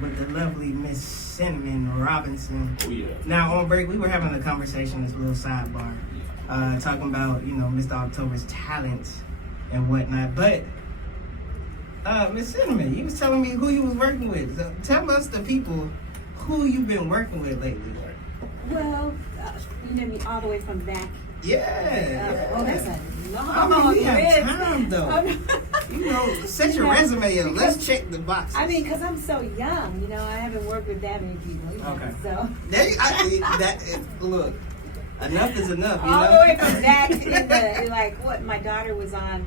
with the lovely Miss Cynnamyn Robinson. Oh, yeah. Now, on break, we were having a conversation, this little sidebar, talking about, Mr. October's talents and whatnot. But, Miss Cynnamyn, you was telling me who you was working with. So tell us, the people, who you've been working with lately. Well, you know me all the way from back. Yeah. Oh, that's a I long mean, we have list. time, though. Set your resume up. Let's check the boxes. I mean, because I'm so young, I haven't worked with that many people. Okay. So. Look, enough is enough, All the way from back to my daughter was on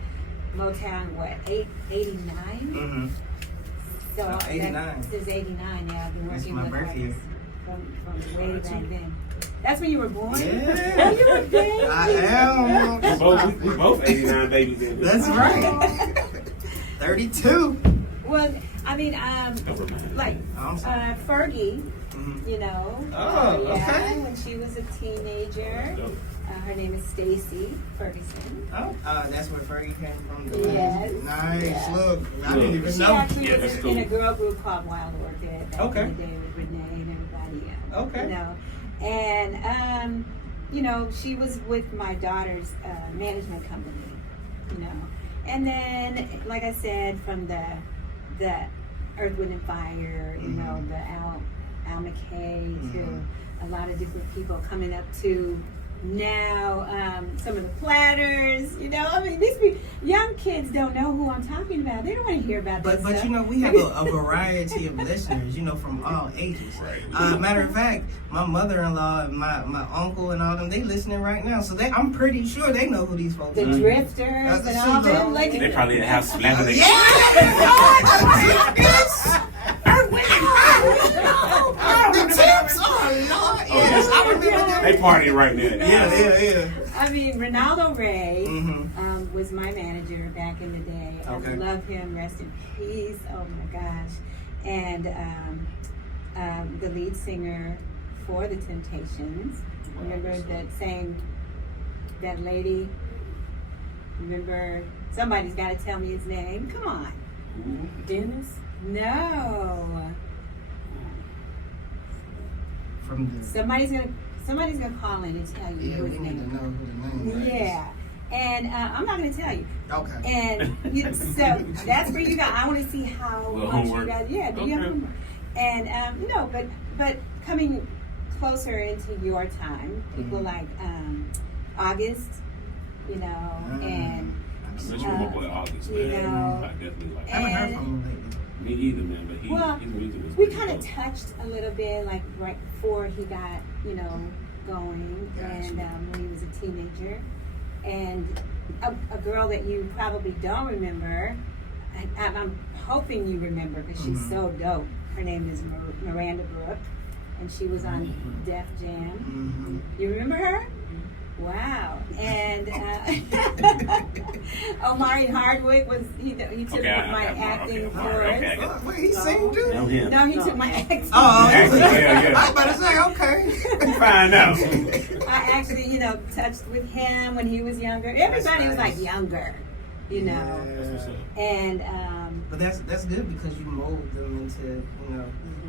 Motown, 89? Mm-hmm. So 89. Since 89, yeah, I've been That's working my with birth year. artists from way back then. That's when you were born? Yeah. Oh, you were baby. I am. We both 89 babies in this. That's right. 32. Well, I mean, Fergie, Mm-hmm. Oh, okay. when she was a teenager. Her name is Stacy Ferguson. Oh, that's where Fergie came from. Yes. Nice. Yeah. Look, I didn't even She know. actually was in a girl group called Wild Orchid back Okay. in the day with Renee and everybody. Okay. And she was with my daughter's management company. And then, like I said, from the Earth, Wind and Fire, Mm-hmm. the Al McKay Mm-hmm. to a lot of different people coming up to now some of the Platters. I mean, these young kids don't know who I'm talking about. They don't want to hear about that But stuff. we have a variety of listeners, from all ages. Matter of fact, my mother-in-law and my uncle and all them, they listening right now. So I'm pretty sure they know who these folks The are. Drifters and all them. They probably have slapping Yeah! The tips! Oh, Lord! Yes, I remember them. They party right now. Yeah. I mean, Ronaldo Ray Mm-hmm. was my manager back in the day. Okay. I love him. Rest in peace. Oh my gosh. And the lead singer for the Temptations. Remember that lady? Remember? Somebody's got to tell me his name. Come on. Dennis? No. Somebody's gonna call in and tell you Yeah, who we his need to name know who the name is. Yeah. And I'm not going to tell you. Okay. And so that's where you got. I want to see how Little much homework. you guys. Yeah, do your homework. And but coming closer into your time, people like August, and I mentioned my boy August, man. I definitely like I haven't heard and from him lately. me either, man. But his music was we pretty kind of dope. touched a little bit, like right before he got going, Gotcha. and when he was a teenager. And a girl that you probably don't remember, I'm hoping you remember because she's so dope. Her name is Miranda Brooke, and she was on Def Jam. You remember her? Wow. And Omari Hardwick he took my acting course. Wait, he sang too? Know him. No, he took my acting. Oh, Yeah. I was about to say, okay. Find out. I actually, touched with him when he was younger. Everybody was like younger, Yeah. That's what's up. And But that's good because you mold them into,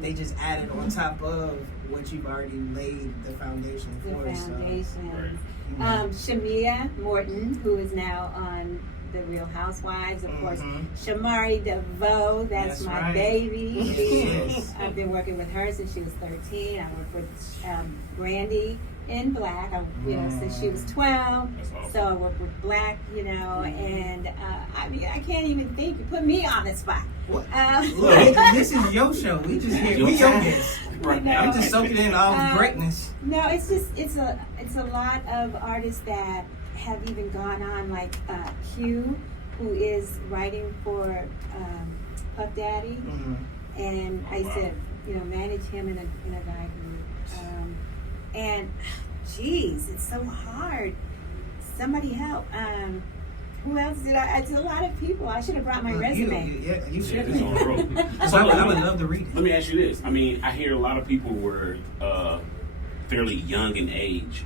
they just added on top of what you've already laid the foundation the for. foundation. Right. Shamia Morton, who is now on The Real Housewives, of course. Shamari DeVoe, that's my right. baby. Yes. I've been working with her since she was 13. I worked with Brandy in Black, since she was 12. That's awesome. So I worked with Black, and I can't even think. You put me on the spot. Look, this is your show. We just here. We your guests. Right. I'm just soaking in all the greatness. No, it's a lot of artists that have even gone on, like Q, who is writing for Puff Daddy, and I said, manage him in a guy group, and geez, it's so hard. Somebody help. Who else did I? It's a lot of people. I should have brought my resume. You should. It's on the road. So I would love to read it. Let me ask you this. I mean, I hear a lot of people were fairly young in age.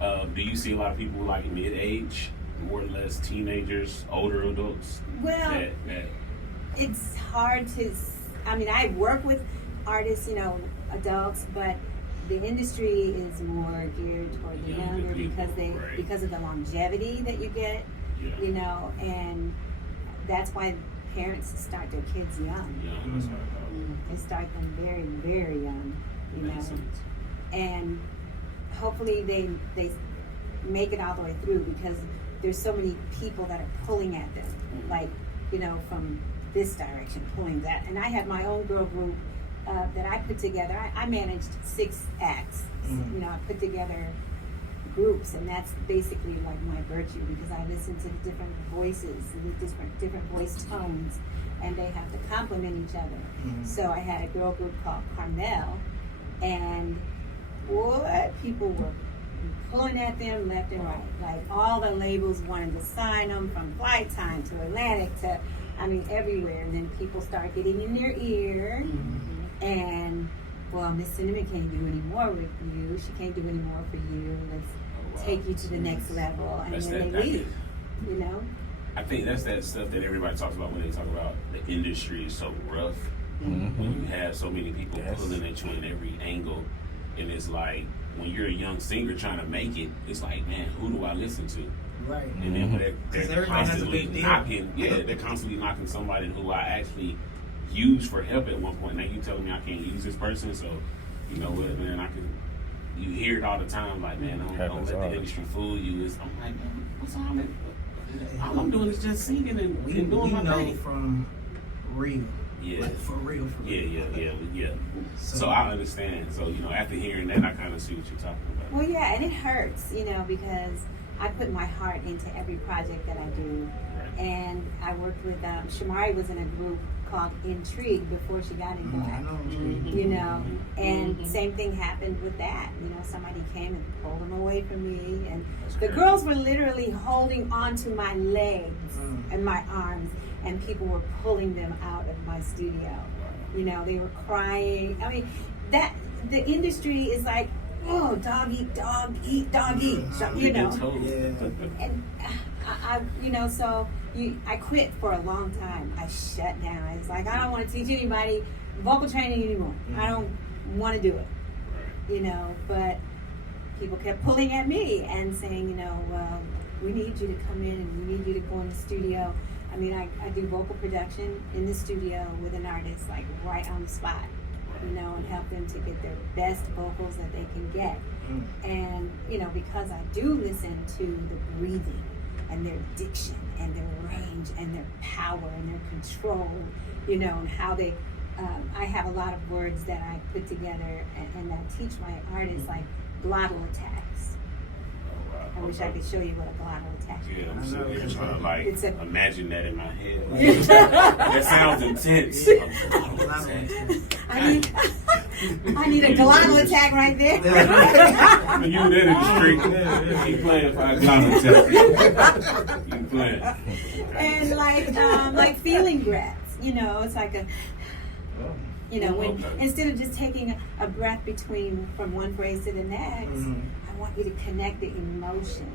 Do you see a lot of people like mid-age, more or less teenagers, older adults? Well, that it's hard to. I mean, I work with artists, adults, but the industry is more geared toward the younger because of the longevity that you get, and that's why parents start their kids young. They start them very, very young, and hopefully they make it all the way through, because there's so many people that are pulling at them, like, from this direction, pulling that. And I had my own girl group that I put together. I managed 6 acts. I put together groups, and that's basically like my virtue, because I listen to the different voices and the different voice tones, and they have to complement each other. So I had a girl group called Carmel, and people were pulling at them left and right. Like, all the labels wanted to sign them, from Flight Time to Atlantic to, everywhere. And then people start getting in their ear, and, well, Miss Cynnamyn can't do any more with you. She can't do any more for you. Let's take you to the next level. And then they leave, I think that's that stuff that everybody talks about when they talk about the industry is so rough. When you have so many people pulling at you in every angle, and it's like, when you're a young singer trying to make it, it's like, man, who do I listen to? Right. And then when they're constantly knocking, they're constantly knocking somebody who I actually used for help at one point. Now you telling me I can't use this person, so you know what, man, you hear it all the time, like, man, don't let the industry fool you. I'm like, man, what's all that? All I'm doing is just singing and doing my thing. From real. Yeah. Like, for real. Yeah. So I understand. So, after hearing that, I kind of see what you're talking about. Well, yeah, and it hurts, because I put my heart into every project that I do. Right. And I worked with, Shamari was in a group called Intrigue before she got into that. And same thing happened with that. Somebody came and pulled them away from me. And the girls were literally holding onto my legs and my arms, and people were pulling them out of my studio. They were crying. The industry is like, oh, dog eat dog, eat dog eat. And I quit for a long time. I shut down. It's like, I don't want to teach anybody vocal training anymore. I don't want to do it. But people kept pulling at me and saying, well, we need you to come in and we need you to go in the studio. I do vocal production in the studio with an artist, like right on the spot, and help them to get their best vocals that they can get. And, because I do listen to the breathing and their diction and their range and their power and their control, and how they, I have a lot of words that I put together and I teach my artists, like glottal attacks. I wish I could show you what a glottal attack is. Yeah, I'm sitting here trying to imagine that in my head. That sounds intense. I need a glottal attack right there. You there in the street. Keep playing for a glottal attack. Keep playing. And like feeling breaths, it's like a, when instead of just taking a breath from one phrase to the next, I want you to connect the emotion.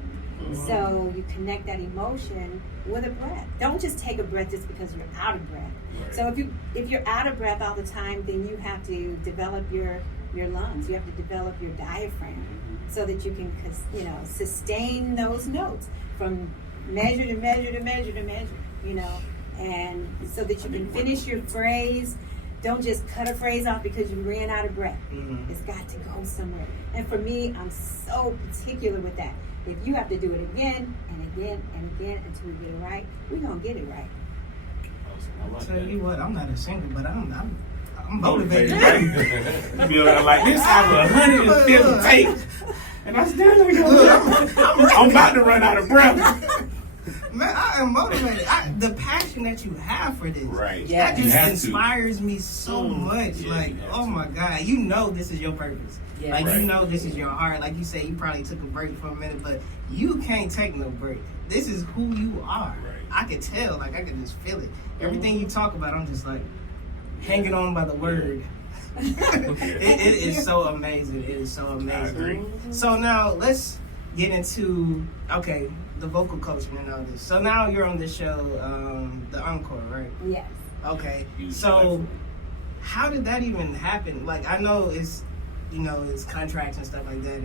So you connect that emotion with a breath. Don't just take a breath just because you're out of breath. Right. So if you're out of breath all the time, then you have to develop your lungs. You have to develop your diaphragm so that you can sustain those notes from measure to measure to measure to measure. And so that you can finish your phrase. Don't just cut a phrase off because you ran out of breath. It's got to go somewhere. And for me, I'm so particular with that. If you have to do it again and again and again until we get it right, we're going to get it right. I'll tell you what, I'm not a singer, but I'm motivated. You feel like this has 150 takes, and I still I'm about to run out of breath. Man, I am motivated. The passion that you have for this, right? That just inspires me so much. Oh my God, this is your purpose. Yes. This is your heart. Like you say, you probably took a break for a minute, but you can't take no break. This is who you are. Right. I can tell. I can just feel it. Everything you talk about, I'm just like hanging on by the word. It is so amazing. It is so amazing. I agree. So now let's get into the vocal coaching and all this. So now you're on the show, the Encore, right? Yes. Okay. So how did that even happen? Like, I know it's, you know, it's contracts and stuff like that,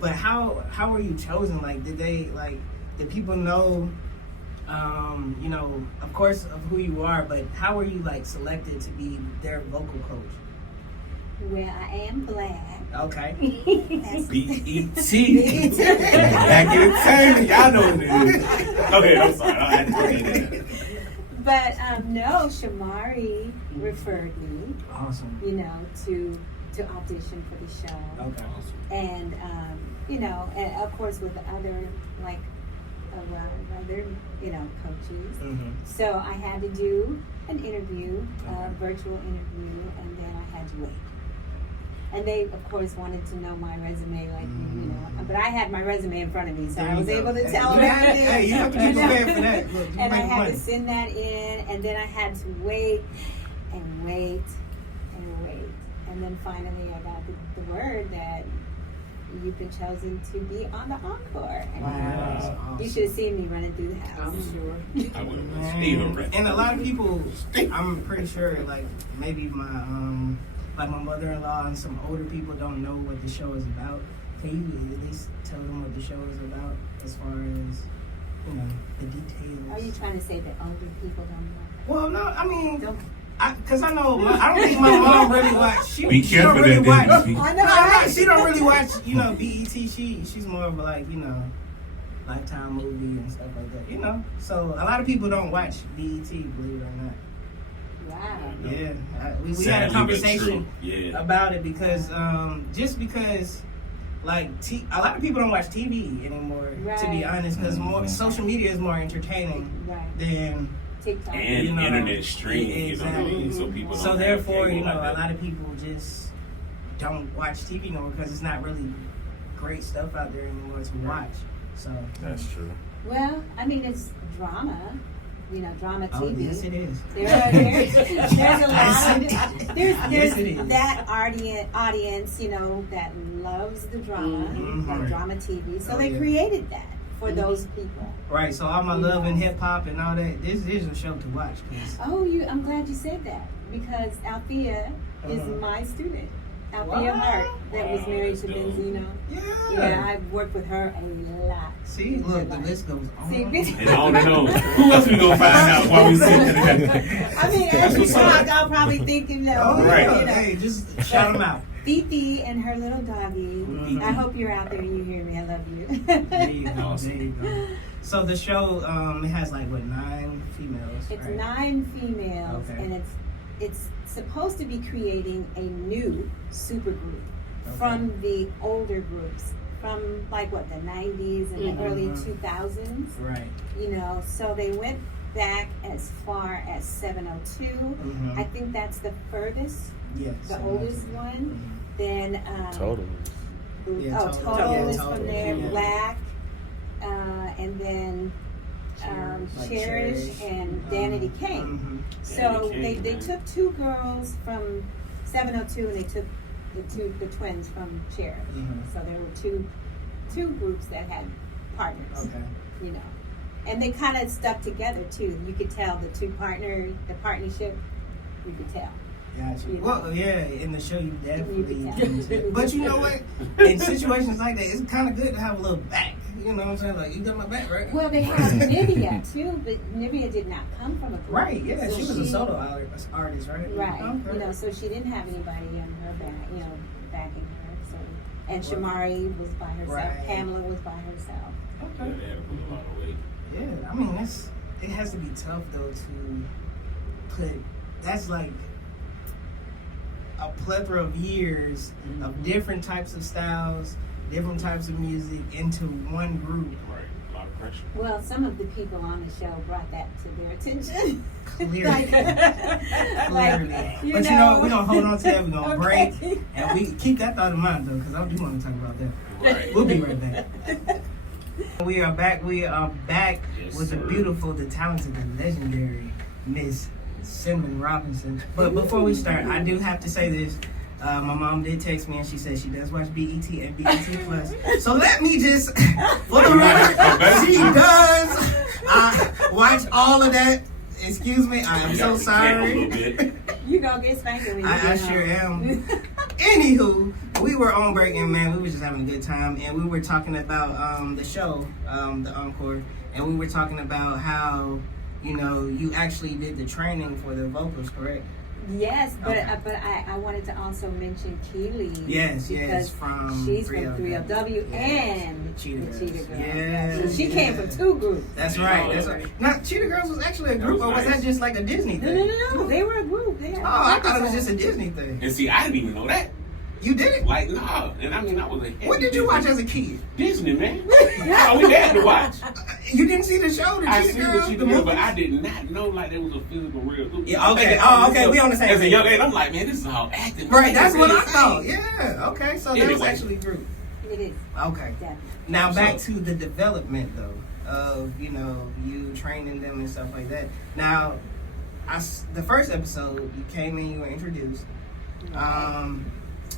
but how were you chosen? Like, did people know, you know, of course, of who you are, but how were you, like, selected to be their vocal coach? Well, I am black. Okay. B-E-T. Back in the time, y'all know what it is. Okay, I'm sorry. I had to put that. But no, Shamari referred me. Awesome. You know, to audition for the show. Okay. And you know, and of course with other like other you know coaches. Mm-hmm. So I had to do an interview, a virtual interview, and then I had to wait. And they, of course, wanted to know my resume, like, you know. But I had my resume in front of me, so I was able to tell them. Hey, you have to be prepared for that. Look, and I had to send that in, and then I had to wait and wait and wait. And then finally I got the word that you've been chosen to be on the encore. And Wow. You should have seen me running through the house. I'm sure. I would have been And a lot of people, I'm pretty sure, like, maybe my mother-in-law and some older people don't know what the show is about. Can you at least tell them what the show is about as far as, you know, the details? Are you trying to say that older people don't know? Well, no, I mean, Don't. because I know, I don't think my mom really watch. She Be don't careful really that watch. thing. I know. No, she don't really watch, you know, BET. She's more of a, like, you know, Lifetime movie and stuff like that, you know. So a lot of people don't watch BET, believe it or not. Wow. Yeah, we Sadly, had a but conversation true. about it because just because like a lot of people don't watch TV anymore, to be Right. honest, because more social media is more entertaining Right. than TikTok. And You know, internet streaming, exactly. you know what I mean? So people so don't have therefore cable you know like that. a lot of people just don't watch TV no more because it's not really great stuff out there anymore to watch. So That's true. Well, I mean, it's drama. You know, drama TV. yes it is. There's a lot of there's Yes, it is. that audience, you know, that loves the drama, Mhm. drama TV. So Oh, they yeah. created that for those people. Right, so all my You love know. and hip hop and all that, this is a show to watch. 'Cause Oh, I'm glad you said that because Althea is Uh-huh. my student. Althea Wow. Hart, that was Wow, married that's to dope. Benzino. yeah. Yeah, I've worked with her a lot. See, look, the list goes on. See, And on and on. Who else we gonna find out while we sit there? I mean, as we talk, I'll probably think, you know, Oh, Right. yeah. you know. Hey, just shout them out. Fifi and her little doggy. Mhm. I hope you're out there and you hear me. I love you. There you go. Awesome. There you go. So the show, it has like what 9 females. It's right? 9 females, Okay. and it's supposed to be creating a new supergroup Okay. from the older groups, from like what the 90s and the early Mhm. 2000s. Right. You know, so they went back as far as 702. Mhm. I think that's the furthest, Yes. the oldest one. Then Total. Yeah, Total Total. is Yeah, from Total. there. Yeah. Black, and then Like Cherish and Danity Kane. Mhm. So Danity Kane, they man. took 2 girls from 702 and they took the twins from Cherish. Mhm. So there were two groups that had partners. Okay. You know, and they kind of stuck together too. You could tell the partnership. You could tell. Gotcha. You know. Well, yeah, in the show you definitely. You can tell. But you know what? In situations like that, it's kind of good to have a little back. You know what I'm saying? Like, you got my back, right? Well, they have Nivea too, but Nivea did not come from a group. Right, yeah, So she was a solo artist, right? Right. Okay. You know, so she didn't have anybody in her back, you know, backing her. So, and Shamari was by herself. Right. Pamela was by herself. Yeah, Okay. they had to put a lot of weight. Yeah, I mean, it has to be tough though to put. That's like a plethora of years of different types of styles, different types of music into one group. Right. A lot of pressure. Well, some of the people on the show brought that to their attention. Clearly. Like, Clearly. But you know, we're going to hold on to that. We're going to break. And we keep that thought in mind, though, because I do want to talk about that. Right. We'll be right back. We are back. We are back Yes, with sir. the beautiful, the talented, the legendary Miss Cynnamyn Robinson. But before we start, I do have to say this. My mom did text me and she said she does watch BET and BET Plus. So let me just, for the record, she does watch all of that. Excuse me, I am so A sorry. little bit. You gonna get spanked when you I get sure home. am. Anywho, we were on break and man, we were just having a good time, and we were talking about the show, the Encore, and we were talking about how you actually did the training for the vocals, correct? Yes, but Okay. I wanted to also mention Keely. Yes, because from she's 3LW. from 3LW and Cheetah the Girls. Cheetah Girls. Yeah, So she came from two groups. That's right. That's right. Now, Cheetah Girls was actually a group, or was that just like a Disney No, thing? no, no, no. They were a group. They had I thought it was just a Disney thing. And see, I didn't even know that. You did it? Like, no. And I mean, I was a heavy What did you watch Disney- as a kid? Disney, man. Oh, we had to watch. You didn't see the show, the I Cheetah seen Girls? the Cheetah Girls, but I did not know like there was a physical real group. Yeah, okay. Oh, okay. We on the same As a page. young age, I'm like, man, this is all acting. Right, that's what I Really thought. sing. Yeah, okay. So that was Anyway. actually group. It is. Okay. Definitely. Now back So- to the development though of you training them and stuff like that. Now, the first episode you came in, you were introduced.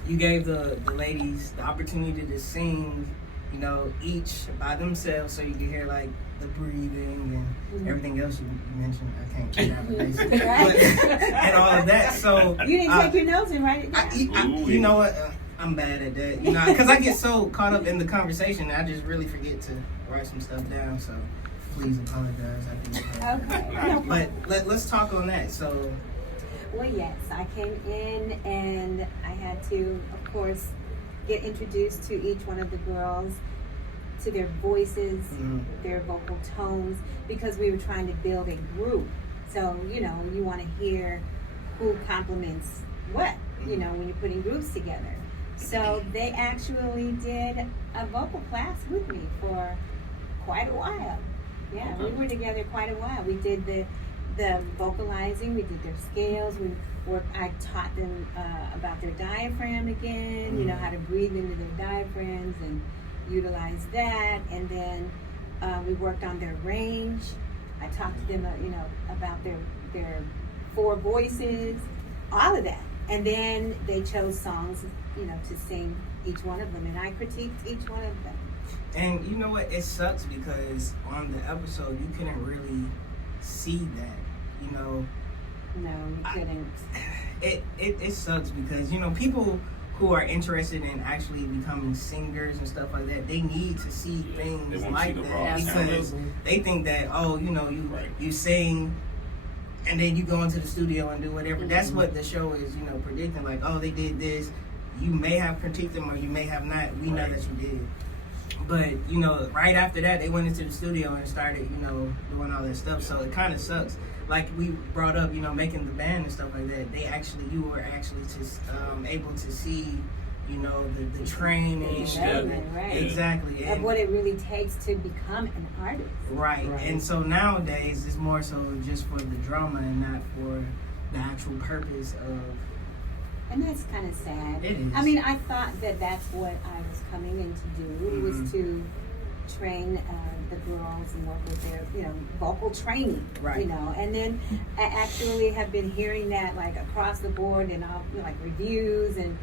You gave the ladies the opportunity to sing, each by themselves, so you could hear like the breathing and everything else you mentioned. I can't get out of the basics, and all of that. So You didn't take your notes and write it down. you know what? I'm bad at that, because I get so caught up in the conversation, I just really forget to write some stuff down. So please apologize. I do. Okay. No But problem. let's talk on that. So Well, yes, I came in and I had to, of course, get introduced to each one of the girls, to their voices, their vocal tones, because we were trying to build a group. So, you want to hear who complements what, when you're putting groups together. So they actually did a vocal class with me for quite a while. Yeah, we were together quite a while. We did the vocalizing, we did their scales, I taught them about their diaphragm again, how to breathe into their diaphragms and utilize that, and then we worked on their range. I talked to them about their four voices, all of that, and then they chose songs to sing each one of them, and I critiqued each one of them. and you know what? It sucks because on the episode you couldn't really see that. No, you couldn't. It sucks because people who are interested in actually becoming singers and stuff like that, they need to see They things want to like see the that raw because talent. they think that you sing and then you go into the studio and do whatever. That's what the show is predicting, like, oh, they did this. You may have critiqued them or you may have not. We know that you did. But, right after that, they went into the studio and started, doing all that stuff. So it kind of sucks. Like we brought up, making the band and stuff like that. You were actually just able to see, the training. Right. Exactly. Of what it really takes to become an artist. Right. And so nowadays, it's more so just for the drama and not for the actual purpose of. And that's kind of sad. It is. I mean, I thought that that's what I was coming in to do, was to train the girls and work with their, vocal training, Right. And then I actually have been hearing that like across the board and all, like reviews and,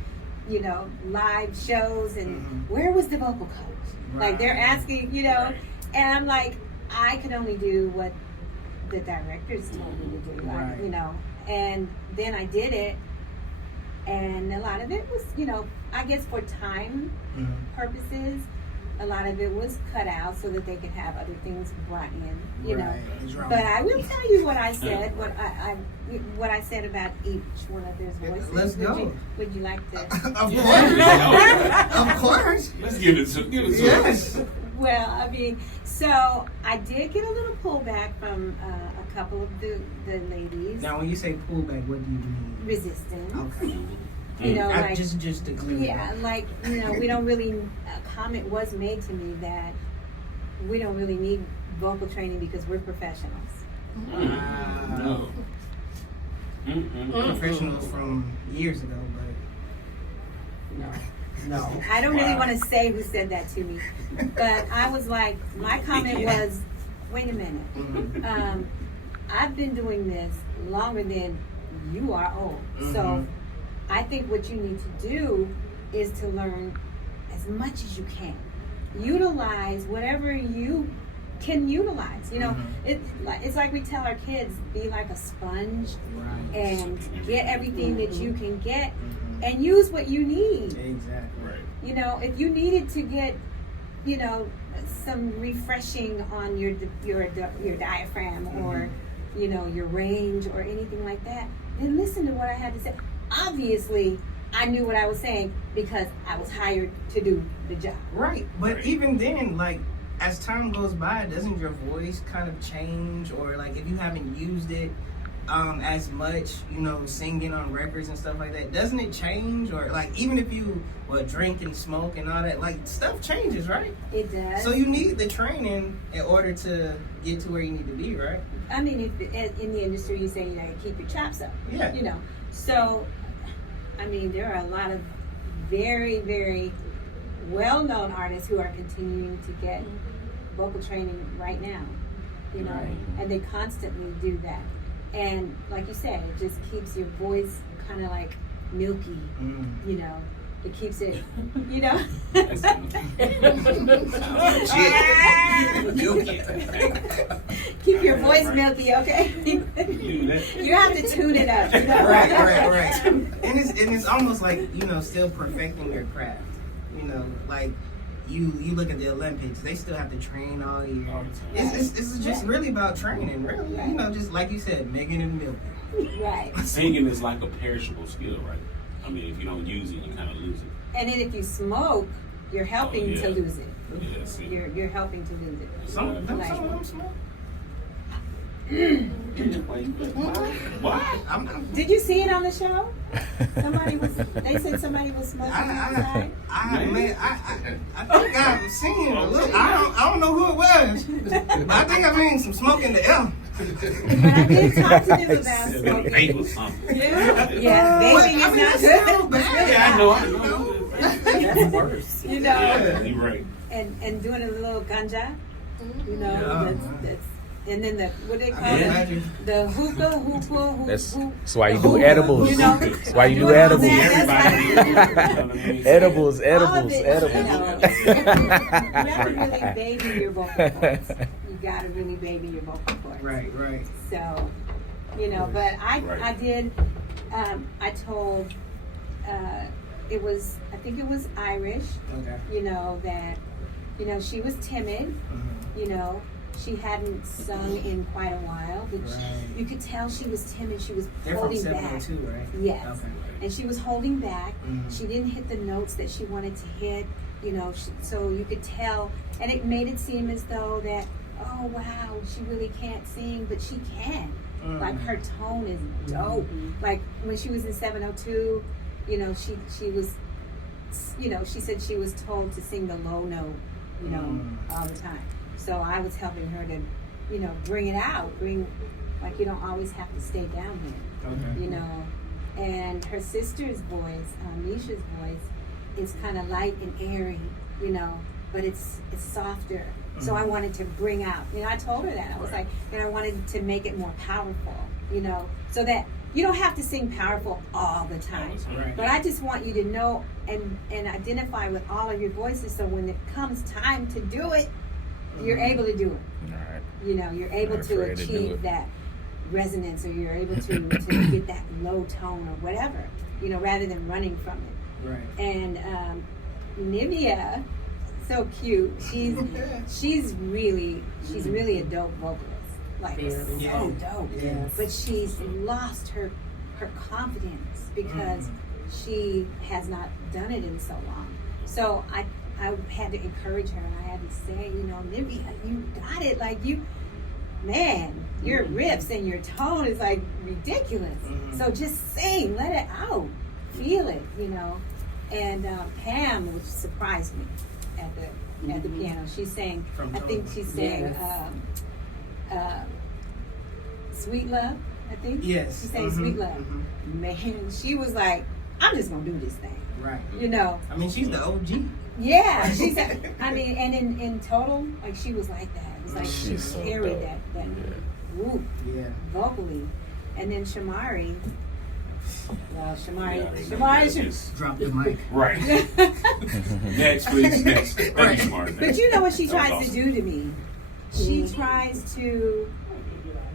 live shows and where was the vocal coach? Like they're asking, and I'm like, I could only do what the directors told me to do, like, and then I did it. And a lot of it was, I guess for time purposes, a lot of it was cut out so that they could have other things brought in, know. But I will tell you what I said, what I said about each one of their voices. Let's go. Would you like to? Of course. Of course. Let's give it to Yes. Well, I mean, so I did get a little pullback from a couple of the ladies. Now, when you say pullback, what do you mean? Resistance. Okay. Like just to clear it up. like we don't really. A comment was made to me that we don't really need vocal training because we're professionals. No. Professionals from years ago, but No. I don't really want to say who said that to me, but I was like, my comment was, wait a minute. I've been doing this longer than you are old, so I think what you need to do is to learn as much as you can. Utilize whatever you can utilize. You know, it's like we tell our kids, be like a sponge and get everything that you can get and use what you need. Exactly. Right. You know, if you needed to get, you know, some refreshing on your diaphragm or, you know, your range or anything like that, then listen to what I had to say. Obviously, I knew what I was saying because I was hired to do the job. Right. But even then, like, as time goes by, doesn't your voice kind of change? Or, like, if you haven't used it as much, you know, singing on records and stuff like that, doesn't it change? Or, like, even if you drink and smoke and all that, like, stuff changes, right? It does. So you need the training in order to get to where you need to be, right? I mean, if in the industry you say, you know, keep your chops up. Yeah. You know, so, I mean, there are a lot of very, very well-known artists who are continuing to get vocal training right now, you know, and they constantly do that. And like you said, it just keeps your voice kind of like milky, you know. It keeps it, you know. Keep your voice milky, okay? You have to tune it up. You know? Right. And it's almost like, you know, still perfecting your craft. You know, like you look at the Olympics, they still have to train all year. It's just really about training, really. You know, just like you said, making it milky. Right. Singing is like a perishable skill, right? I mean, if you don't use it, you kind of lose it. And then if you smoke, you're helping to lose it. Yes, You're helping to lose it. Some of them smoke. What? Did you see it on the show? They said somebody was smoking outside. I think I've seen a little. I don't know who it was, but I think I've seen some smoke in the air. But I did talk to them about smoking. Vape or something. Yeah, vaping is not good. Yeah, I know. That's worse. You know. Yeah, you're right. And doing a little ganja. You know, that's and then what they call it, the hookah. That's why you do edibles. You know, that's why you do edibles. Edibles. You have to really baby your vocal cords. You got to really baby your vocal cords. Right. So, you know, but I did. I told. I think it was Irish. Okay. You know that. You know she was timid. You know. She hadn't sung in quite a while, but you could tell she was timid. She was holding back. Right? Yes, okay. And she was holding back. She didn't hit the notes that she wanted to hit. You know, so you could tell, and it made it seem as though that, oh wow, she really can't sing, but she can. Like her tone is dope. Like when she was in 702, you know, she was, you know, she said she was told to sing the low note, you know, all the time. So I was helping her to, you know, bring it out. Like you don't always have to stay down here. Okay. You know, and her sister's voice, Nisha's voice, is kind of light and airy, you know, but it's softer. So I wanted to bring out, you know, I told her that. I was like, you know, I wanted to make it more powerful, you know, so that you don't have to sing powerful all the time. Right. But I just want you to know and identify with all of your voices so when it comes time to do it, you're able to do it. Right. You know, you're able to achieve that resonance, or you're able to get that low tone or whatever, you know, rather than running from it. Right. And Nivea, so cute. She's really a dope vocalist. Like so dope. Yeah. But she's lost her confidence because she has not done it in so long. So I had to encourage her, and I had to say, you know, Nivea, you got it. Like man, your riffs and your tone is like ridiculous. So just sing, let it out, feel it, you know. And Pam, which surprised me at the piano, she sang. I think she sang "Sweet Love." I think. Yes. She sang "Sweet Love." Man, she was like, "I'm just gonna do this thing." Right. You know. I mean, she's the OG. Yeah, she's. I mean, and in total, like she was like that. It was like she so carried that whoop vocally, and then Shamari. Well, Shamari just drop the mic. Right. Next, please. Next. Thank you, Smart. But you know what she That was tries to do to me? she tries to,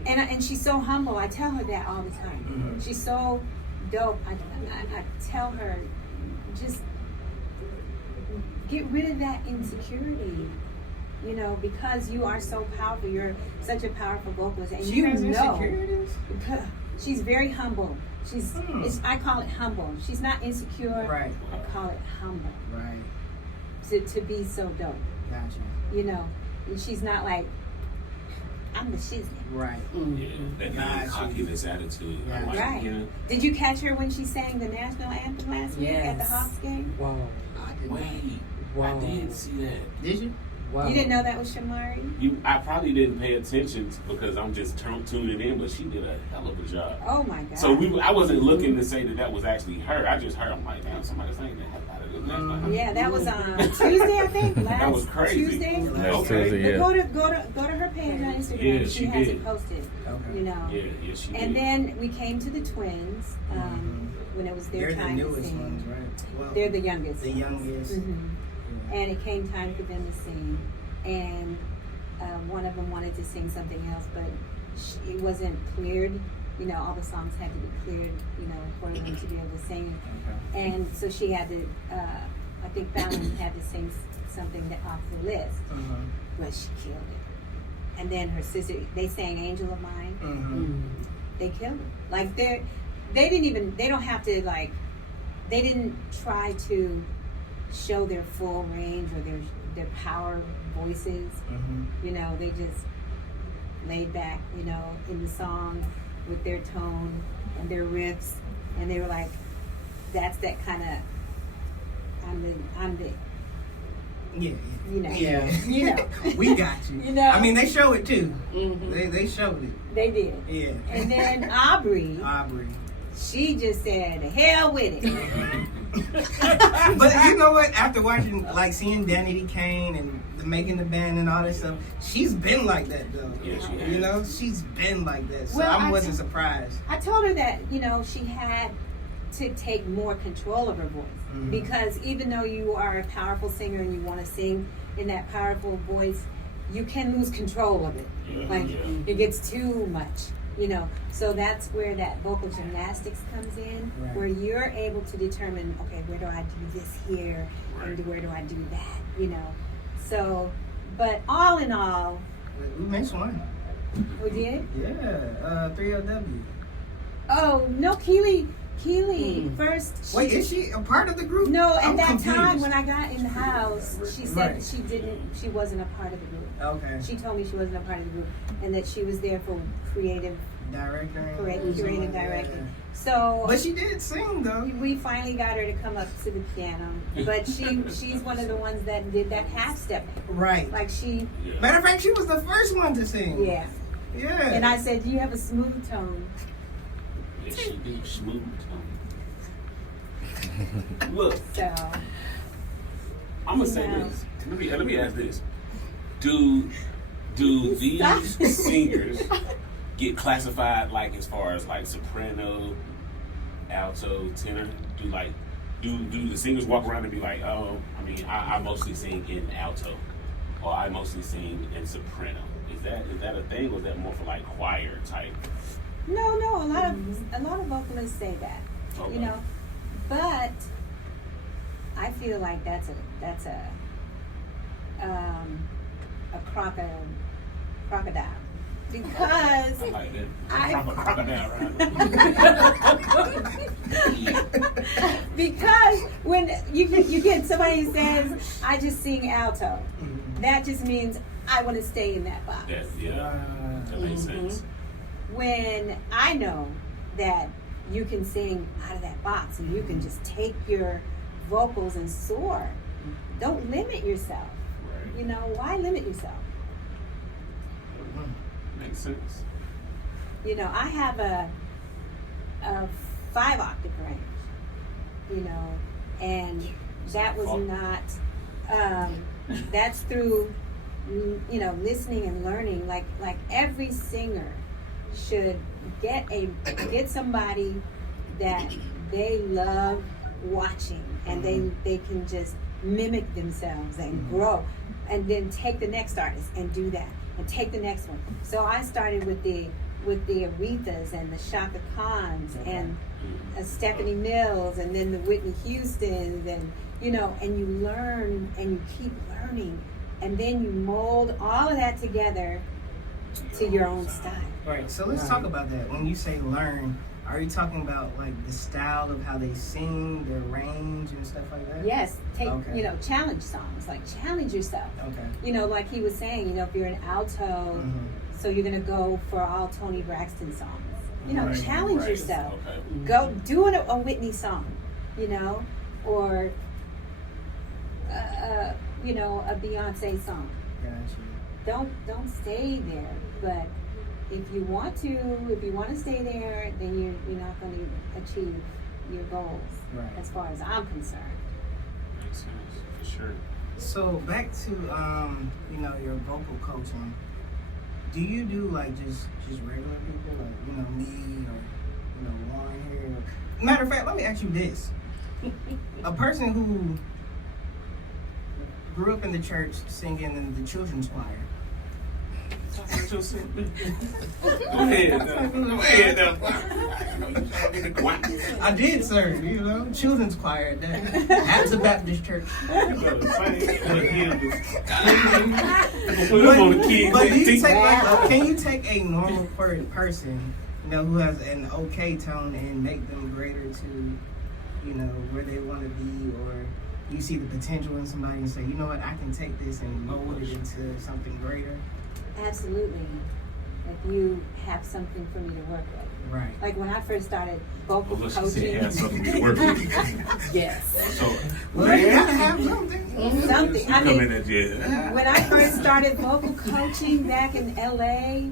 and she's so humble. I tell her that all the time. She's so dope. I tell her, just get rid of that insecurity. You know, because you are so powerful. You're such a powerful vocalist, and She you has know. insecurities? She's very humble. I call it humble. She's not insecure. Right. I call it humble. Right. To be so dope. Gotcha. You know, and she's not like, I'm the shiznit. Right. Yeah, that kind of cockiness attitude. Yeah. I'm like, Right. you know, Did you catch her when she sang the national anthem last week at the Yes. Hawks game? Wow. wait, Wow. I did see that. Did you? Wow. You didn't know that was Shamari? I probably didn't pay attention because I'm just tuning in, but she did a hell of a job. Oh my God. So I wasn't looking to say that was actually her. I just heard. I'm like, damn, somebody's saying that. Yeah, that was on Tuesday, I think. That was crazy. Tuesday. Last Okay. Tuesday, But yeah. go to her page on Instagram. Yeah, she she has did. it posted. Okay. You know. Yeah, she did. And then we came to the twins when it was their They're the time to newest sing. ones, right? Well, They're the youngest. the youngest. Mhm. And it came time for them to sing, and one of them wanted to sing something else, but it wasn't cleared. You know, all the songs had to be cleared. You know, for them to be able to sing. Okay. And so she had to. I think Fallon had to sing something off the list, but she killed it. And then her sister, they sang "Angel of Mine." They killed it. Like they don't have to like. They didn't try to show their full range or their power voices. You know, they just laid back, you know, in the song with their tone and their riffs, and they were like, that's that kind of, I'm the, Yeah. you know, Yeah. you know, We got you. You know? I mean, they show it too. They showed it. they did. Yeah. And then Aubrey, she just said, "The hell with it." But you know what? After watching, like, seeing Danity Kane and making the band and all that stuff, she's been like that though. Yeah, she has. You know, she's been like that. So Well, I I wasn't surprised. I told her that, you know, she had to take more control of her voice. Because even though you are a powerful singer and you want to sing in that powerful voice, you can lose control of it. It gets too much, you know. So that's where that vocal gymnastics comes in, where you're able to determine, okay, where do I do this here, and where do I do that, you know. So, but all in all, We missed one. we did. Yeah, 3LW. Oh no, Keely first. Wait, is she a part of the group? No, at I'm that confused. time when I got in the house, she said Right. she wasn't a part of the group. Okay. She told me she wasn't a part of the group, and that she was there for creative directing. So, But she did sing though. we finally got her to come up to the piano. But she's one of the ones that did that half step. Right. Like she, Matter of fact, she was the first one to sing. yeah. Yeah. And I said, you have a smooth tone. Yeah, she do smooth tone. Look, So, I'm gonna say this. Let me ask this: Do these singers get classified like as far as like soprano, alto, tenor? Do the singers walk around and be like, oh, I mostly sing in alto, or I mostly sing in soprano? Is that a thing, or is that more for like choir type? no, a lot of vocalists say that, Okay. you know, but I feel like that's a crocodile because I like that. I- Proper crocodile, right? because when you get somebody who says I just sing alto, that just means I want to stay in that box. That makes sense. When I know that you can sing out of that box and you can just take your vocals and soar, don't limit yourself. Right. You know, why limit yourself? Makes sense. You know, I have a 5-octave range, you know, and that was not, that's through, you know, listening and learning. Like every singer should get somebody that they love watching and they can just mimic themselves and grow, and then take the next artist and do that. and take the next one. So I started with the Arethas and the Shaka Khans and Stephanie Mills, and then the Whitney Houstons, and and you learn and you keep learning, and then you mold all of that together to your own style. Right. So let's talk about that. When you say learn, are you talking about like the style of how they sing, their range and stuff like that? Yes. Take challenge songs, like challenge yourself. Okay. Like he was saying, if you're an alto, so you're gonna go for all Tony Braxton songs. Challenge yourself. Okay. Go do a Whitney song, or a Beyonce song. Gotcha. Don't stay there, but if you want to stay there, then you're not going to achieve your goals, right, as far as I'm concerned. Makes sense, for sure. So back to your vocal coaching. Do you do like just regular people, like me or Warren here? Matter of fact, let me ask you this: a person who grew up in the church singing in the children's choir. Go ahead now. I did, sir. Children's choir at that. At the Baptist church. But do you take can you take a normal person, who has an okay tone and make them greater to, where they want to be, or you see the potential in somebody and say, you know what, I can take this and mold it into something greater? Absolutely. Like you have something for me to work with. Right. Like when I first started vocal coaching. She had something to work with. Yes. So, you gotta have something. Something. I mean, when I first started vocal coaching back in LA,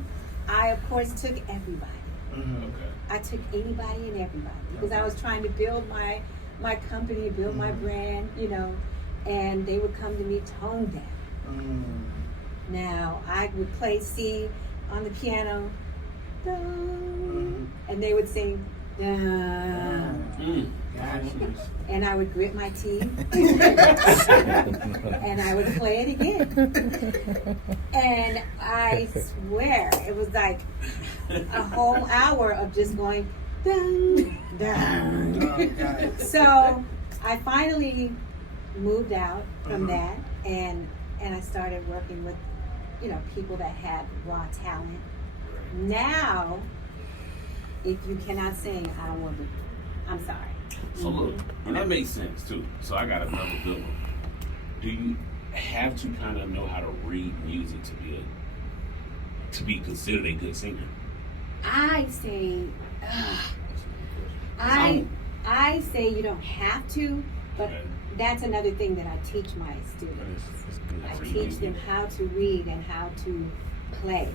I of course took everybody. Mm-hmm. Okay. I took anybody and everybody because I was trying to build my company, build my brand, and they would come to me tone deaf. Now I would play C on the piano, and they would sing, and I would grit my teeth, and I would play it again. And I swear, it was like a whole hour of just going, dun, dun. So I finally moved out from that, and I started working with, people that had raw talent. Now, if you cannot sing, I don't want to. I'm sorry. So look, and that makes sense too. So I got another good one. Do you have to kind of know how to read music to be considered a good singer? I say, I say you don't have to, but that's another thing that I teach my students. I teach them how to read and how to play.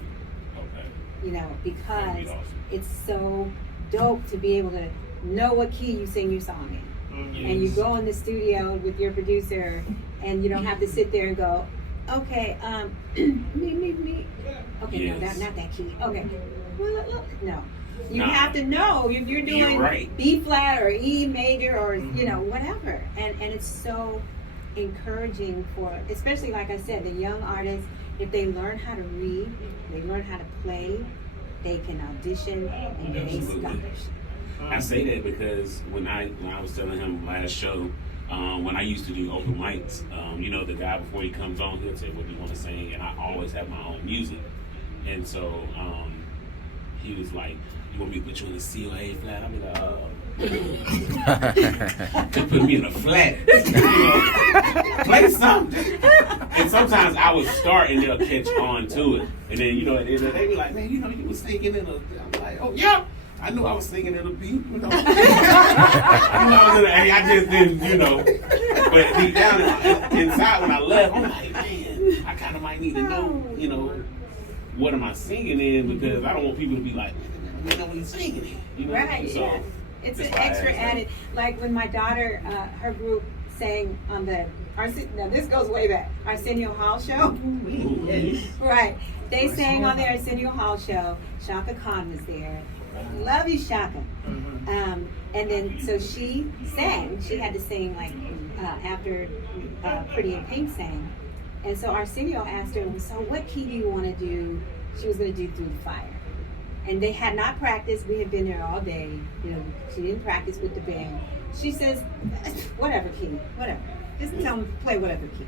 Okay. Because it's so dope to be able to know what key you sing your song in. Yes. And you go in the studio with your producer, and you don't have to sit there and go, okay, me. Okay, yes. no, not that key. Okay, well, no. You Nah. have to know if you're doing You're right. B flat or E major or whatever, and it's so encouraging for, especially like I said, the young artists. If they learn how to read, they learn how to play, they can audition and get a scholarship. I say that because when I was telling him last show, when I used to do open mics, the guy before he comes on, he'll say, what do you want to sing? And I always have my own music. And so he was like, you want me to put you in a C or A flat? I mean, they put me in a flat. Play something. And sometimes I would start and they'll catch on to it. And then, they be like, man, you was singing in a, I'm like, oh, yeah. I knew I was singing in a beat, I was in a, I just didn't, But deep down inside when I left, I'm like, man, I kind of might need to know, what am I singing in? Because I don't want people to be like, I know what he's singing in. Right, So, yeah. It's an extra added. Like when my daughter, her group sang on now this goes way back, Arsenio Hall show. Yes. Right. They sang on the Arsenio Hall show. Shaka Khan was there. Love you, Shaka. And then, so she sang. She had to sing like after Pretty in Pink sang. And so Arsenio asked her, so what key do you want to do? She was going to do Through the Fire. And they had not practiced. We had been there all day. You know, she didn't practice with the band. She says, whatever key, whatever. Just tell them to play whatever key.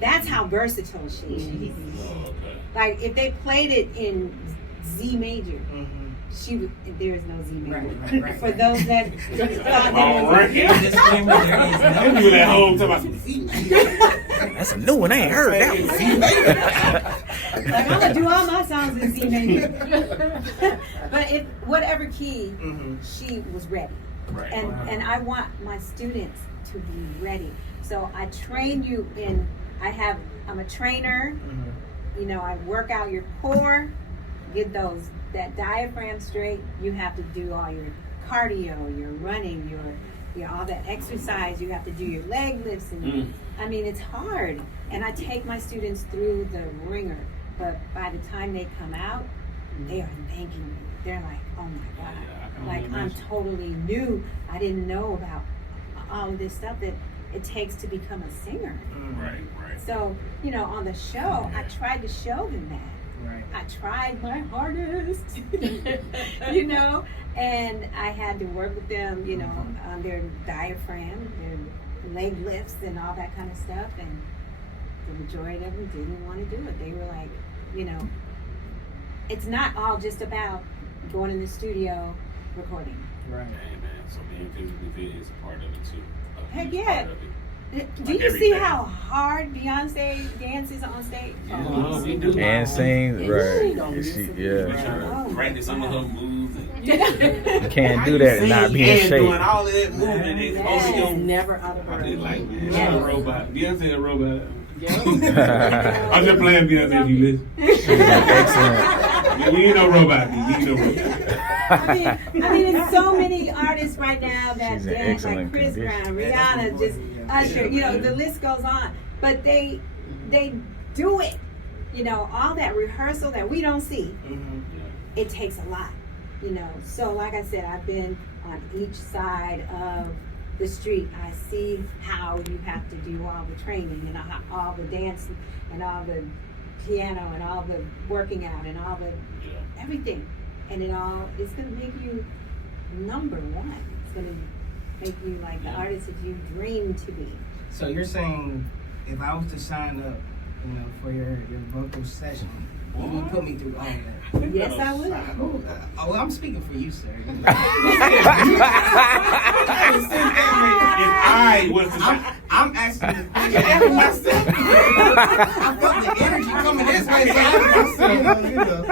That's how versatile she is. Like, if they played it in Z major, she would, there is no Z major. Right. For those that thought That's a new one. I ain't heard that one. like, I'm gonna do all my songs in Z major. But if whatever key, she was ready. Right. And I want my students to be ready. So I train you in. I'm a trainer. You know, I work out your core, get that diaphragm straight. You have to do all your cardio, your running, your all that exercise. You have to do your leg lifts, and I mean, it's hard. And I take my students through the ringer, but by the time they come out, they are thanking me. They're like, oh my God, like I'm totally new. I didn't know about all of this stuff that it takes to become a singer. Right. So, you know, on the show, I tried to show them that. Right. I tried my hardest, you know, and I had to work with them, you know, on their diaphragm, their leg lifts and all that kind of stuff. And the majority of them didn't want to do it. They were like, you know, it's not all just about going in the studio recording. Right. Amen. So being physically fit is a part of it too. Heck yeah. Do you see how hard Beyonce dances on stage? We do. And sings, right. Practice some of her moves. You can't do that and not be in shape. Doing all of that moving and never out of her. Like, man, she's a robot. Beyonce a robot. I'm just playing Beyonce if you listen. Excellent. You ain't no robot. You ain't no robot. I mean, there's so many artists right now that dance, like Chris Brown, Rihanna, just Usher, you know, the list goes on. But they do it. You know, all that rehearsal that we don't see, it takes a lot, you know. So like I said, I've been on each side of the street. I see how you have to do all the training and all the dancing and all the piano and all the working out and all the everything. And it's going to make you number one. It's going to make you like the artist that you dream to be. So you're saying if I was to sign up, you know, for your vocal session, you would put me through all that? Yes, I would. Oh, I'm speaking for you, sir. If I was to I'm actually every myself. I felt the energy coming this way, so I was you know.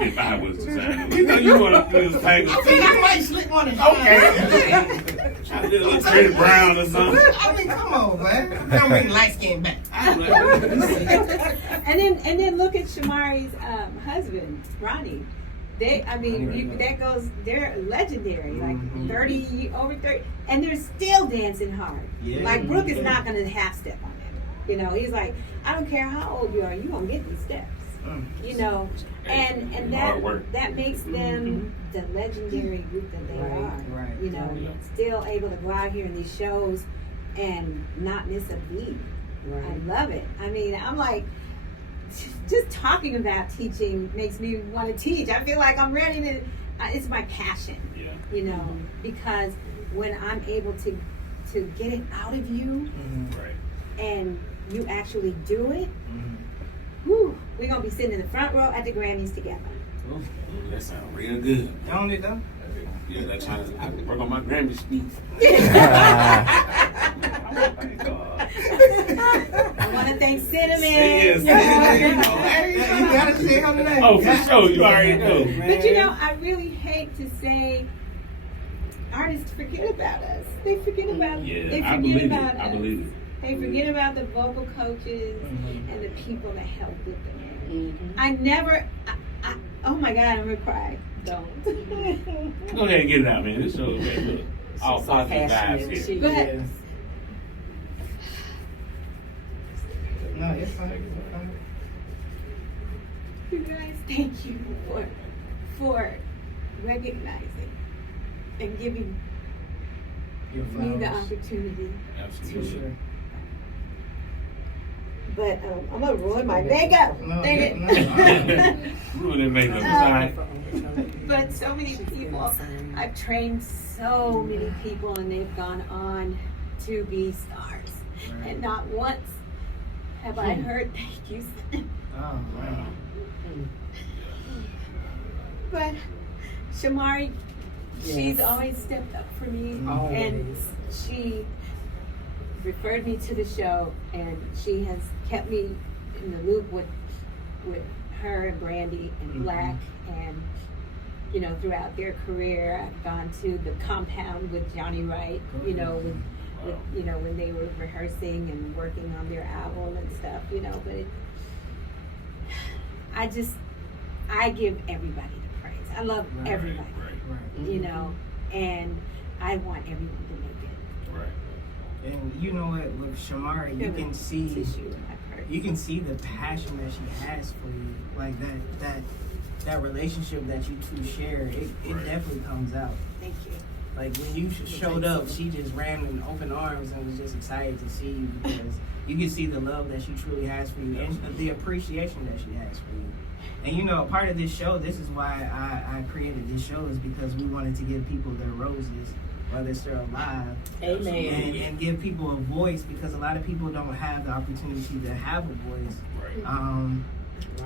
If I was to sign up. You know you want to feel tangled. I think I might slip one of those. Okay. I did a little Freddie Brown or something. I mean, come on, man. Don't bring light skin back. And then look at Shamari's husband, Ronnie. They're legendary, like over 30, and they're still dancing hard. Yeah. Like Brooke is not gonna half step on them. You know, he's like, I don't care how old you are, you gonna get these steps. You know, and that makes them the legendary group that they are. Right. You know, still able to go out here in these shows and not miss a beat. Right. I love it. I mean, I'm like, just talking about teaching makes me want to teach. I feel like I'm ready to. It's my passion. Yeah. You know, because when I'm able to get it out of you, and you actually do it. Whew, we're going to be sitting in the front row at the Grammys together. Ooh, that sounds real good. Don't it, though? Yeah, that's trying to work on my Grammy speech. I want to thank Cynnamyn. Yes. You got to say her name. Oh, for sure. You already know. But you know, I really hate to say artists forget about us. They forget about I believe it. They forget about the vocal coaches and the people that help with them. I oh my God, I'm gonna cry. Don't. Go ahead and get it out, man. This show is look. All positive vibes here. Go ahead. No, it's fine. You guys, thank you for recognizing and giving me the opportunity. Absolutely. But I'm gonna ruin my makeup. No, Dang it. Ruin that makeup. It's all right. But so many people, I've trained so many people, and they've gone on to be stars. Right. And not once have I heard thank you. Oh, wow. But Shamari, she's always stepped up for me, and she referred me to the show, and she has kept me in the loop with her and Brandy and Black, and you know, throughout their career. I've gone to the compound with Johnny Wright, you know, with you know, when they were rehearsing and working on their album and stuff, you know. But I give everybody the praise. I love everybody, you know, and I want everyone to make it. Right. And you know what, with Shamari, you can see the passion that she has for you, like that relationship that you two share. It definitely comes out. Thank you. Like when you showed up, she just ran in open arms and was just excited to see you, because you can see the love that she truly has for you and the appreciation that she has for you. And you know, a part of this show, this is why I created this show, is because we wanted to give people their roses while they're still alive. Amen. And give people a voice, because a lot of people don't have the opportunity to have a voice. Right.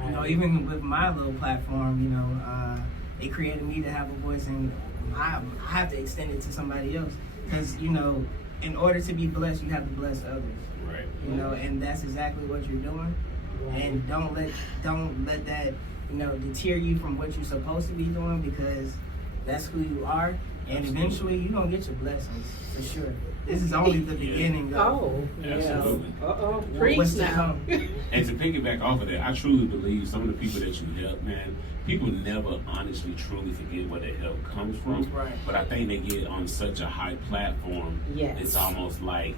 You know, even with my little platform, you know, it created me to have a voice, and I have to extend it to somebody else. Because, you know, in order to be blessed, you have to bless others. Right. You know, and that's exactly what you're doing. And don't let that, you know, deter you from what you're supposed to be doing, because that's who you are. And eventually you're gonna get your blessings, for sure. This is only the beginning of Absolutely. what's to come. And to piggyback off of that, I truly believe some of the people that you help, man, people never honestly truly forget where their help comes from. Right. But I think they get on such a high platform, it's almost like,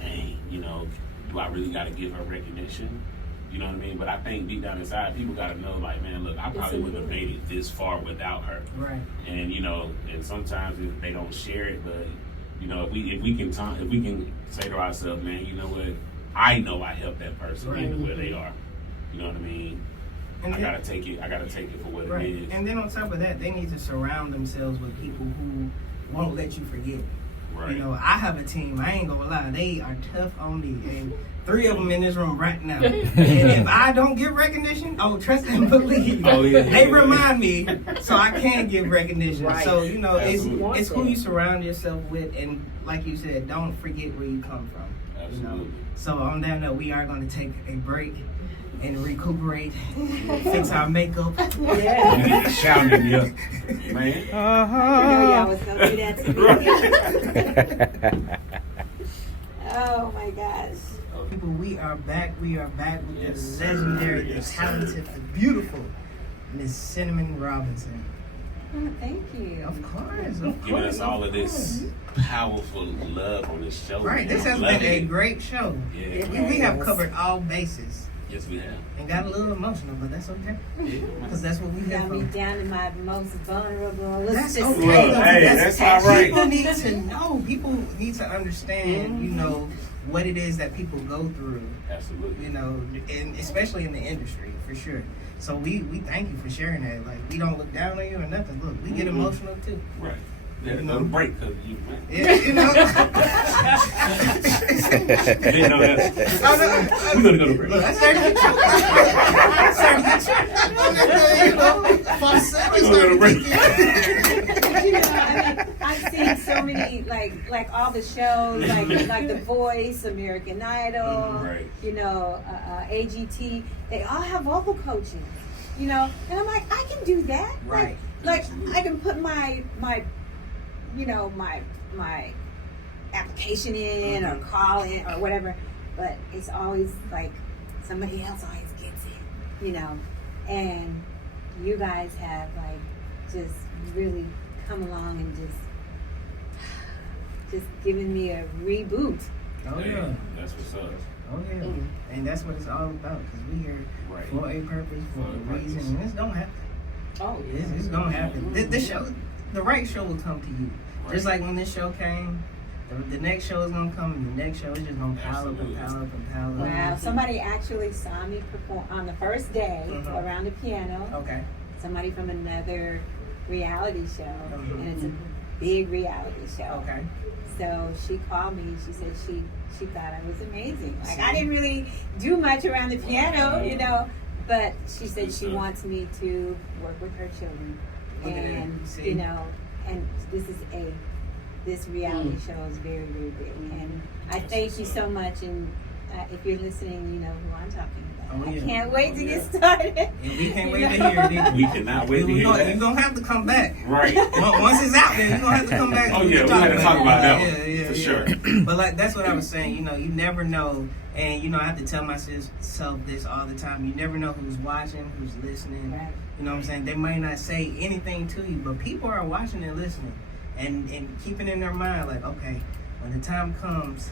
dang, you know, do I really gotta give her recognition? You know what I mean? But I think deep down inside, people got to know, like, man, look, I probably wouldn't have made it this far without her. Right. And you know, and sometimes they don't share it, but you know, if we can say to ourselves, man, you know what? I know I helped that person get to where they are. You know what I mean? And I gotta take it for what it is. And then on top of that, they need to surround themselves with people who won't let you forget. Right. You know, I have a team. I ain't gonna lie, they are tough on me, and 3 of them in this room right now. And if I don't give recognition, trust and believe. They remind me, so I can give recognition. Right. So you know, it's who you surround yourself with, and like you said, don't forget where you come from. Absolutely. You know? So on that note, we are going to take a break and recuperate, fix our makeup. Shouting, man. I know y'all was gonna do that to me. Oh my gosh. People, we are back with the legendary, the talented, the beautiful Miss Cynnamyn Robinson. Oh, thank you. Of course. Giving us all of this powerful love on this show. Right, this has been a great show. Yeah, we have covered all bases. Yes, we have. And got a little emotional, but that's okay. Because that's what we have. Got me down in my most vulnerable. That's okay. okay. That's all right. People need to know. People need to understand, you know, what it is that people go through. Absolutely. You know, and especially in the industry, for sure. So we thank you for sharing that. Like, we don't look down on you or nothing. Look, we get emotional too. Right. Yeah, You know? another break because you, man. Yeah, you know. Didn't know that. We're gonna go to break. Look, I started to You know, I mean, I've seen so many, like all the shows, like The Voice, American Idol, Right. you know, AGT. They all have vocal coaching, you know, and I'm like, I can do that. Right. Like I can put my you know, my application in or call in or whatever, but it's always like somebody else always gets it, you know. And you guys have like just really come along and just given me a reboot. Oh yeah. That's what's up. Oh yeah. And that's what it's all about, because we here for a purpose, for a reason, and it's gonna happen. Oh yeah. It's gonna happen. The show, the right show will come to you. Just like when this show came, The next show is gonna come, and the next show is just gonna pile up and pile up and pile up. Wow, somebody actually saw me perform on the first day around the piano. Okay. Somebody from another reality show, and it's a big reality show. Okay. So she called me. She said she thought I was amazing. Like I didn't really do much around the piano, you know, but she said she wants me to work with her children, and you know, and this reality show is very, very big. And I thank you so much. And if you're listening, you know who I'm talking about. I can't wait to get started. And we can't wait to hear it either. We cannot wait to hear that. You're going to have to come back. Right. Once it's out there, you're going to have to come back. Oh, yeah, we got to talk about that one. Yeah, for sure. But like, that's what I was saying. You know, you never know. And, you know, I have to tell myself this all the time. You never know who's watching, who's listening. Right. You know what I'm saying? They might not say anything to you, but people are watching and listening. And keeping in their mind, like, okay, when the time comes,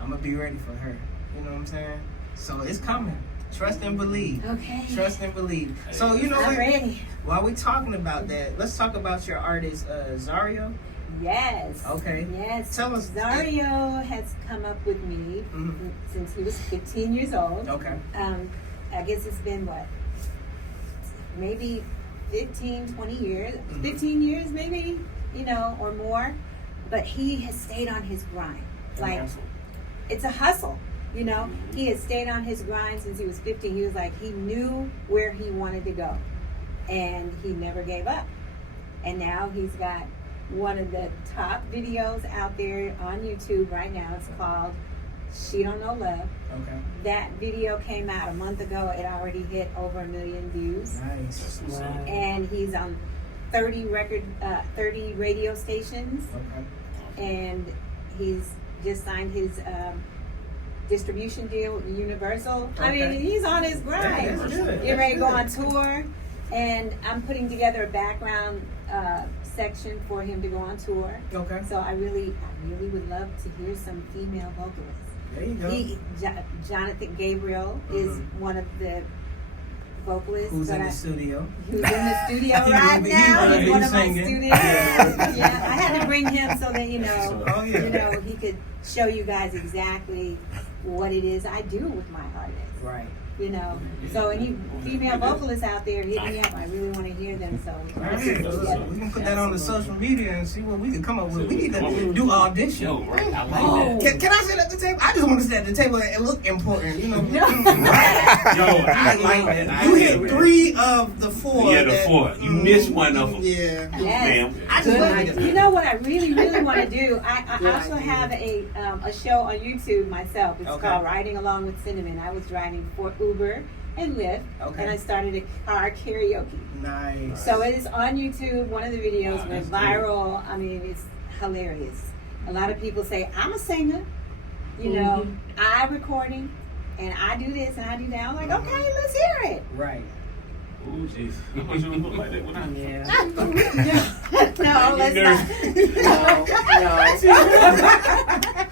I'm going to be ready for her. You know what I'm saying? So it's coming. Trust and believe. Okay. Trust and believe. So, you know I'm ready. While we're talking about that, let's talk about your artist, Zario. Yes. Okay. Yes. Tell us. Zario has come up with me since he was 15 years old. Okay. I guess it's been what? Maybe 15, 20 years. 15 years maybe, you know, or more. But he has stayed on his grind. Like, it's a hustle. You know, he had stayed on his grind since he was 15. He was like, he knew where he wanted to go. And he never gave up. And now he's got one of the top videos out there on YouTube right now. It's called She Don't Know Love. Okay. That video came out a month ago. It already hit over 1 million views. Nice. Wow. And he's on 30 radio stations. Okay. And he's just signed his distribution deal with Universal. Okay. I mean, he's on his grind. That's good. Getting ready to go on tour. And I'm putting together a background section for him to go on tour. Okay. So I really would love to hear some female vocalists. There you go. Jonathan Gabriel is one of the vocalists. Who's in the studio? Who's in the studio right now? He's one of my students. Yeah, I had to bring him so that you know he could show you guys exactly what it is I do with my artists. Right. You know, so any female vocalists out there, hit me up. I really want to hear them. So we can put that on the social media and see what we can come up with. We need to do audition. Yo, right. I like that. Can I sit at the table? I just want to sit at the table and look important. You know. Yo, I like that. You hit 3 of the 4. Yeah, the 4. You missed one of them. Yeah. Ma'am. You know what I really want to do? I also have a show on YouTube myself. It's called Riding Along with Cynnamyn. I was driving for Uber and Lyft, and I started a car karaoke. Nice. So it is on YouTube. One of the videos went viral. I mean, it's hilarious. A lot of people say, I'm a singer, you know, I'm recording, and I do this and I do that. I'm like, okay, let's hear it. Right. Oh, jeez. I want you to look like that when I No, let's not.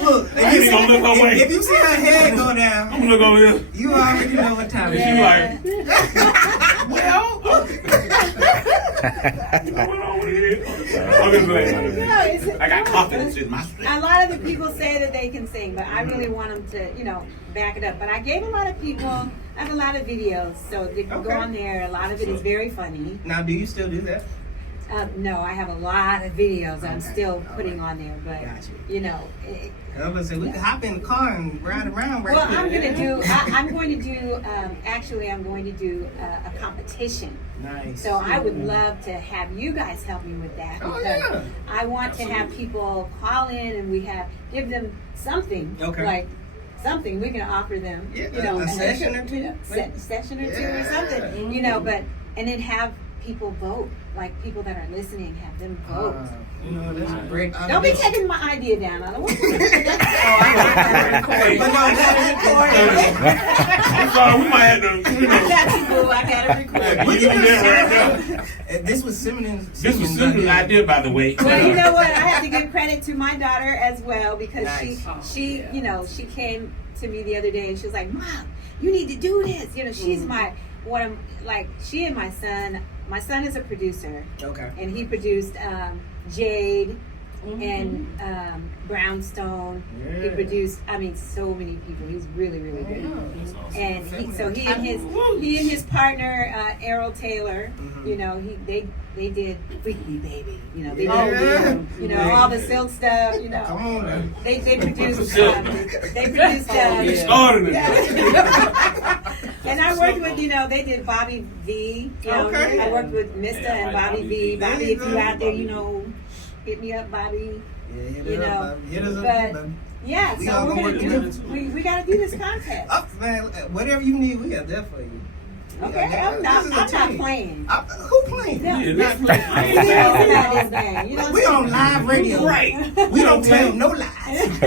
Look, if you see her head go down, I'm gonna look over here. You already know what time it is. She like, well, what's wrong with it? I got confidence in my strength. A lot of the people say that they can sing, but I really want them to, you know, back it up. But I gave a lot of people, I have a lot of videos, so they can go on there. A lot of it is very funny. Now, do you still do that? No, I have a lot of videos I'm still putting on there, but you know. I was gonna say we can hop in the car and ride around. Well, I'm going to do. Actually, I'm going to do a competition. Nice. So I would love to have you guys help me with that because I want to have people call in and give them something like something we can offer them. Yeah, you know, a session or two, session or two or something. You know, and then have people vote. Like people that are listening, have them vote. You know, that's a great idea. Don't be taking my idea down. I don't want to. I'm sorry, we might have to. I got you, boo. I got to record. This was Cynnamyn's. This was Cynnamyn's idea, by the way. Well, you know what? I have to give credit to my daughter as well because she came to me the other day and she was like, "Mom, you need to do this." You know, she's she and my son. My son is a producer. Okay. And he produced Jade and Brownstone. He produced, so many people. He was really, really good. And he and his partner Errol Taylor, they did Freak Me Baby. They did all the Silk stuff. Come on, man. They produced. And I worked with, they did Bobby V. Okay. I worked with Mr. and Bobby V. Bobby, if you out there, hit me up, Bobby. Yeah, hit us up, baby. Yeah, We so all we're gonna gonna work do. together. We gotta do this contest. Man, whatever you need, we got that for you. Okay, I'm not playing. Who playing? No. Yeah, We on live radio. Right. We don't tell no lies. We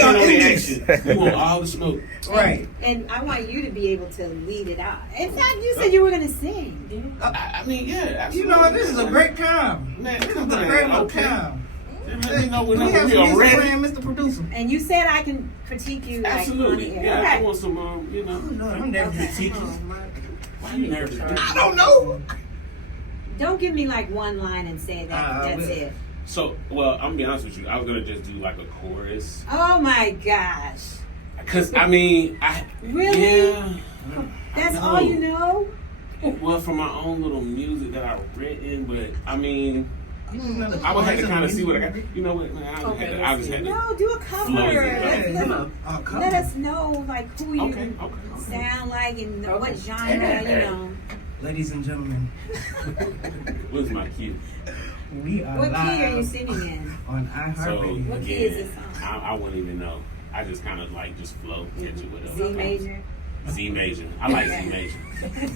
are on in the this. action. We want all the smoke. Right. And I want you to be able to lead it out. In fact, you said you were gonna sing. I mean, yeah, absolutely. This is a great time. Man, This is a great time. We We have are some music ready. playing, Mr. Producer. And you said I can critique you. Absolutely. Like, on the Yeah, air. I Okay. want some, Oh, no, I'm never critiquing. Why you nervous? I don't know. Don't give me like one line and say that. That's will. it. So, well, I'm gonna be honest with you. I was gonna just do like a chorus. Oh my gosh. Cause Really? Yeah. That's I all you know? Well, from my own little music that I've written, but I mean, I would have to kind of see what I got. You know what, man? I just had to. No, do a cover. Flow is it, Let us know like who you Okay. sound like and what genre, Ladies and gentlemen, What's my key? we are What live key are you singing in? on So iHeartRadio. What key is again, this song? I wouldn't even know. I just kind of like just flow, catch it with Z major. Z major. I like Z major.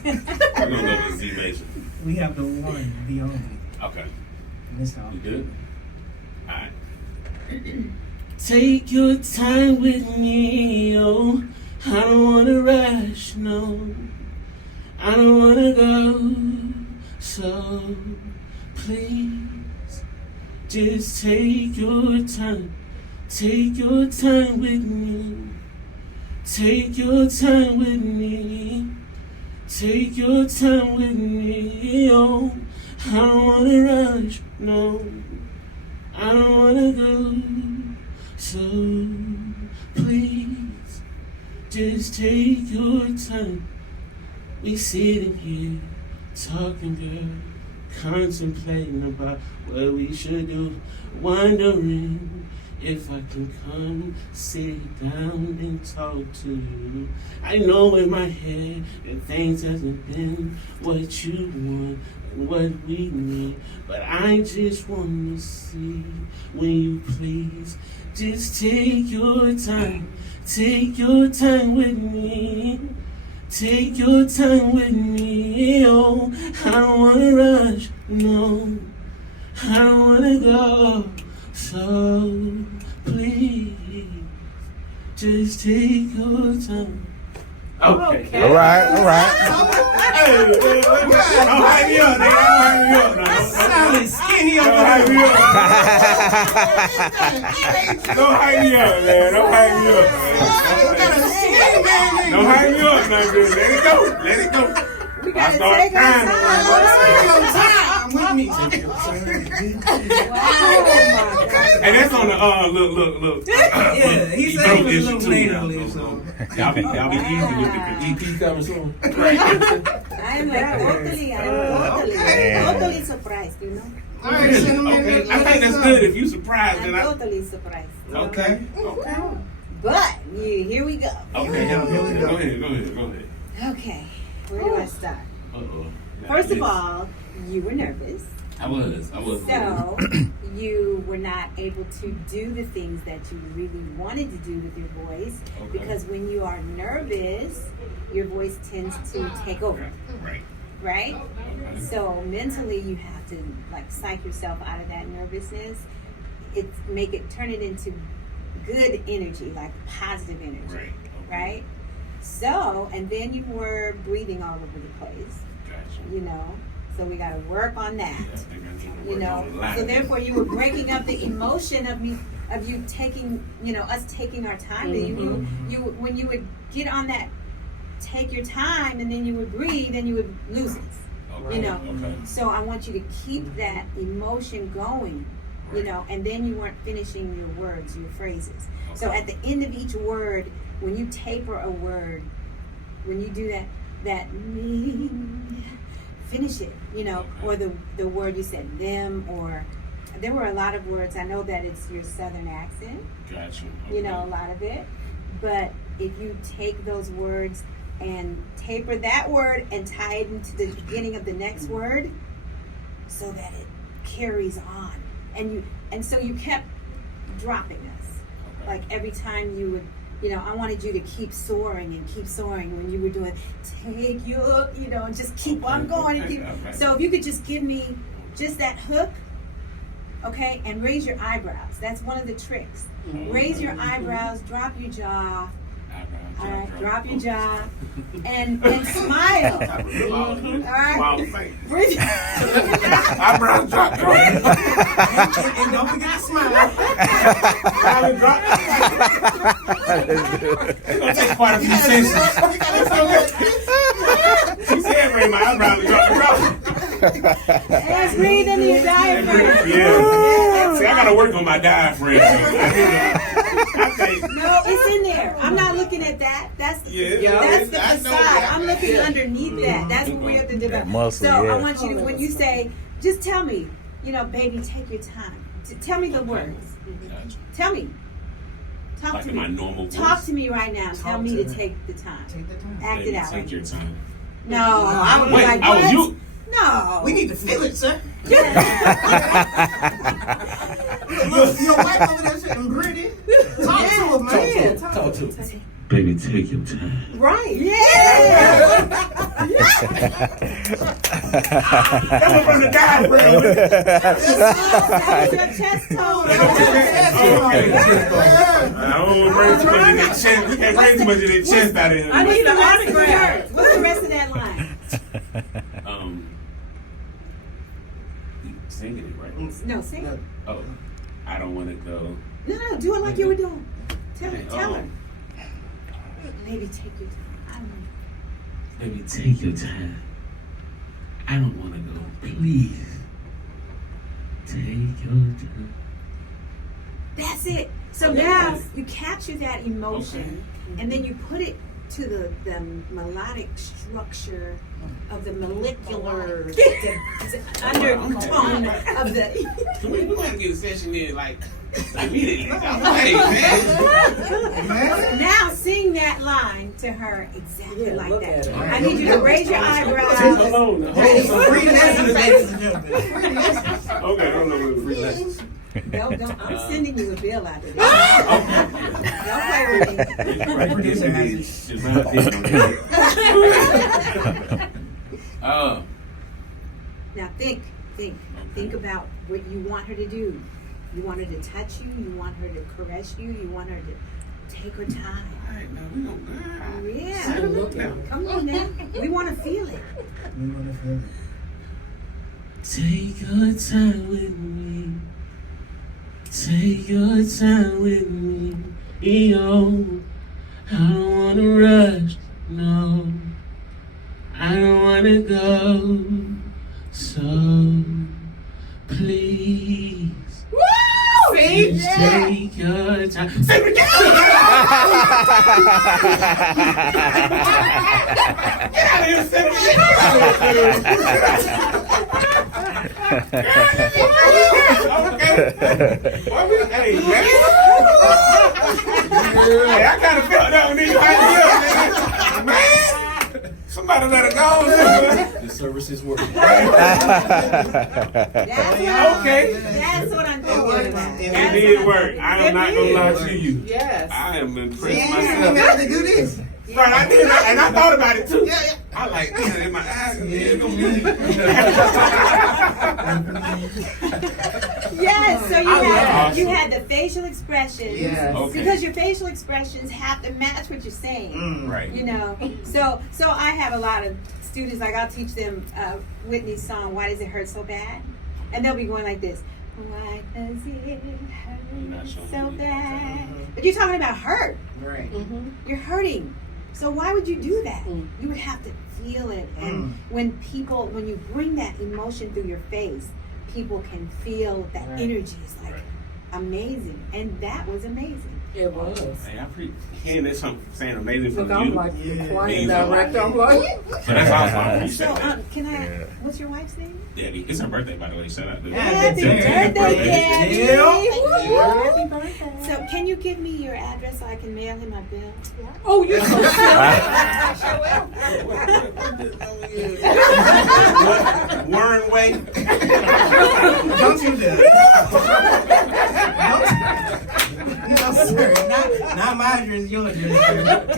We're gonna go with Z major. We have the one, the only, Okay. Miss Al. You good? All right. Take your time with me, oh. I don't wanna rush, no. I don't wanna go, so please just take your time. Take your time with me. Take your time with me. Take your time with me, oh. I don't wanna rush, no. I don't wanna go, so please just take your time. We sitting here talking, girl, contemplating about what we should do, wondering if I can come sit down and talk to you. I know in my head that things hasn't been what you want and what we need, but I just want to see, when you please just take your time with me. Take your time with me, oh. I don't wanna rush, no. I don't wanna go, so please just take your time. Okay. All right. Don't hype me up, nigga. Don't hype me up, Sounding skinny Don't over hype me there. up. Don't hype me up, man. Don't hype me up, man. Don't hype me up, man. Let it go. Let it go. We I gotta start take our crying. time. With me. Wow, And that's on the look. Yeah, he said he was a little natively, so. Y'all be easy with the EP coming soon. I am like totally surprised, All right, Cynnamyn. Okay. I think that's good if you surprised. I'm Then totally surprised. Okay. But here we go. Okay. Here we go. Go ahead. Okay, where do I start? Uh-oh. First of all, you were nervous. I was. So you were not able to do the things that you really wanted to do with your voice, Okay. because when you are nervous, your voice tends to take over, right? Okay. So mentally, you have to like psych yourself out of that nervousness. Turn it into good energy, like positive energy, Right. Okay. right? So, and then you were breathing all over the place, Gotcha. So we got to work on that. Yeah, I think I need to work on a lot So of therefore you were breaking up the emotion of you taking, us taking our time. You when you would get on that, take your time, and then you would breathe, and you would lose it. Okay. Okay. So I want you to keep that emotion going, you know, and then you weren't finishing your words, your phrases. Okay. So at the end of each word, when you taper a word, when you do that finish it, you know, Okay. or the word you said, them, or there were a lot of words. I know that it's your Southern accent, Gotcha. you know, a lot of it. But if you take those words and taper that word and tie it into the beginning of the next word so that it carries on. And so you kept dropping us. Okay. Like every time you would, you know, I wanted you to keep soaring when you were doing take your, you know, and just keep on going and keep. Okay. So if you could just give me just that hook, okay, and raise your eyebrows. That's one of the tricks. Raise your eyebrows, drop your jaw. All right, drop your jaw and smile. All right. Eyebrows drop. And don't forget to smile. It's gonna take quite a few sentences. She said, "Raise my eyebrows and drop." Let's breathe into your diaphragm. Yeah. See, I gotta work on my diaphragm. No, it's in there. I'm not looking at that. That's the facade. I'm looking underneath that. That's what we have to develop. That muscle, so yeah. I want you to, when you say, just tell me, you know, baby, take your time. Tell me the words. Gotcha. Tell me. Talk Like to in me. my normal voice. Talk to me right now. Tell Talk me to to me. take the time. Take the time. Act Baby, it out. take your time. No, I would be Wait, like, I what? was you. No. We need to feel it, sir. Look, your wife over there sitting gritty. Talk to her, man. Talk to her. Baby, take your time. Right. Yeah. That was from the diaphragm. That's your chest tone. I don't bring too much of that chest. We can't bring too much of that chest out of here. I need the autograph. What's the rest of that line? Singing it, right? No, sing it. Oh, I don't want to go. No, do it like you were doing. Tell her. Oh. Baby, take your time. I don't know. Baby, take your time. I don't want to go. Please. Take your time. That's it. So now you capture that emotion and then you put it to the melodic structure of the molecular undertone of the. We want to get a session in like immediately. Hey, man. Now sing that line to her exactly like look that. at her. I need you to raise your eyebrows. Hold on. Free lessons, ladies and gentlemen. Okay, I don't know what free lessons. Don't. I'm sending you a bill out of this. Don't play with me. Right, producer has Now think about what you want her to do. You want her to touch you. You want her to caress you. You want her to take her time. Alright, now we don't. Yeah. Come on now. We want to feel it. We want to feel it. Take your time with me. Take your time with me. Yo, I don't wanna rush. No, I don't wanna go. So please. Please take your time. Say it again! Get out of here, say it Hey, man. Hey, I kind of felt that one in your idea, man. Somebody let it go. The service is working. That's what I'm talking about. It did work. I am not gonna lie to you. Yes. I am impressed Yeah, myself. we have to do this. Right, I did, and I thought about it too. Yeah. I like, man, in my eyes, Yes, so Awesome. you had the facial expressions. Yes. Okay. Because your facial expressions have to match what you're saying. Right. You know, so I have a lot of students, like I'll teach them Whitney's song, Why Does It Hurt So Bad? And they'll be going like this, why does it hurt so bad? But you're talking about hurt. Right. You're hurting. So why would you do that? You would have to feel it. And when you bring that emotion through your face, people can feel that energy is like amazing, and that was amazing. It was. Hey, I hearing that saying amazing from Look, you. I'm like the choir Amazing. director. I'm like, So that's awesome. I appreciate So, that. can I? What's your wife's name? Debbie, it's her birthday, by the way. Shout out to Happy Debbie. birthday, Debbie! happy birthday. So, can you give me your address so I can mail him my bill? Oh, you're so Warren Way. Don't you do it. No, sir. Not my address, your address,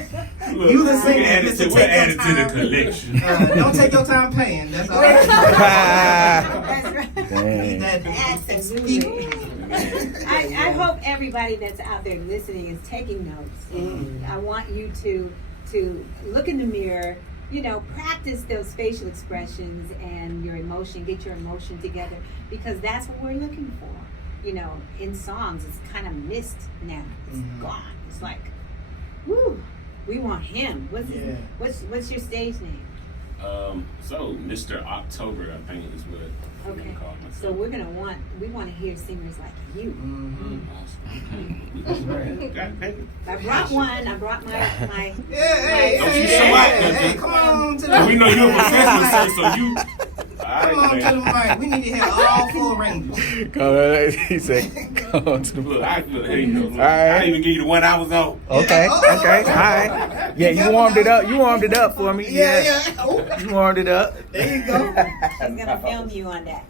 sir. Look, You the singer, we'll Mr. add Take it Your to the Time. collection. Don't take your time paying. That's all. That's right. Need that Absolutely. I hope everybody that's out there listening is taking notes. And I want you to look in the mirror, practice those facial expressions and your emotion, get your emotion together, because that's what we're looking for. In songs, it's kind of missed now. It's gone. It's like, woo, we want him. What's your stage name? So Mr. October, I think is what I'm Okay. gonna call myself. So we want to hear singers like you. I brought one. I brought my Hey, Don't you show out, hey, come on to the We know you're a professional, sir, so you. Come on to the mic. We need to hear all four ranges. He said, come on to the Look, here you go. Look, All right. I didn't even give you the one I was on. Okay, all right. Yeah, you warmed it up. You warmed it up for me. Yeah. Oh, You warmed it up. there you go. He's gonna film you on that.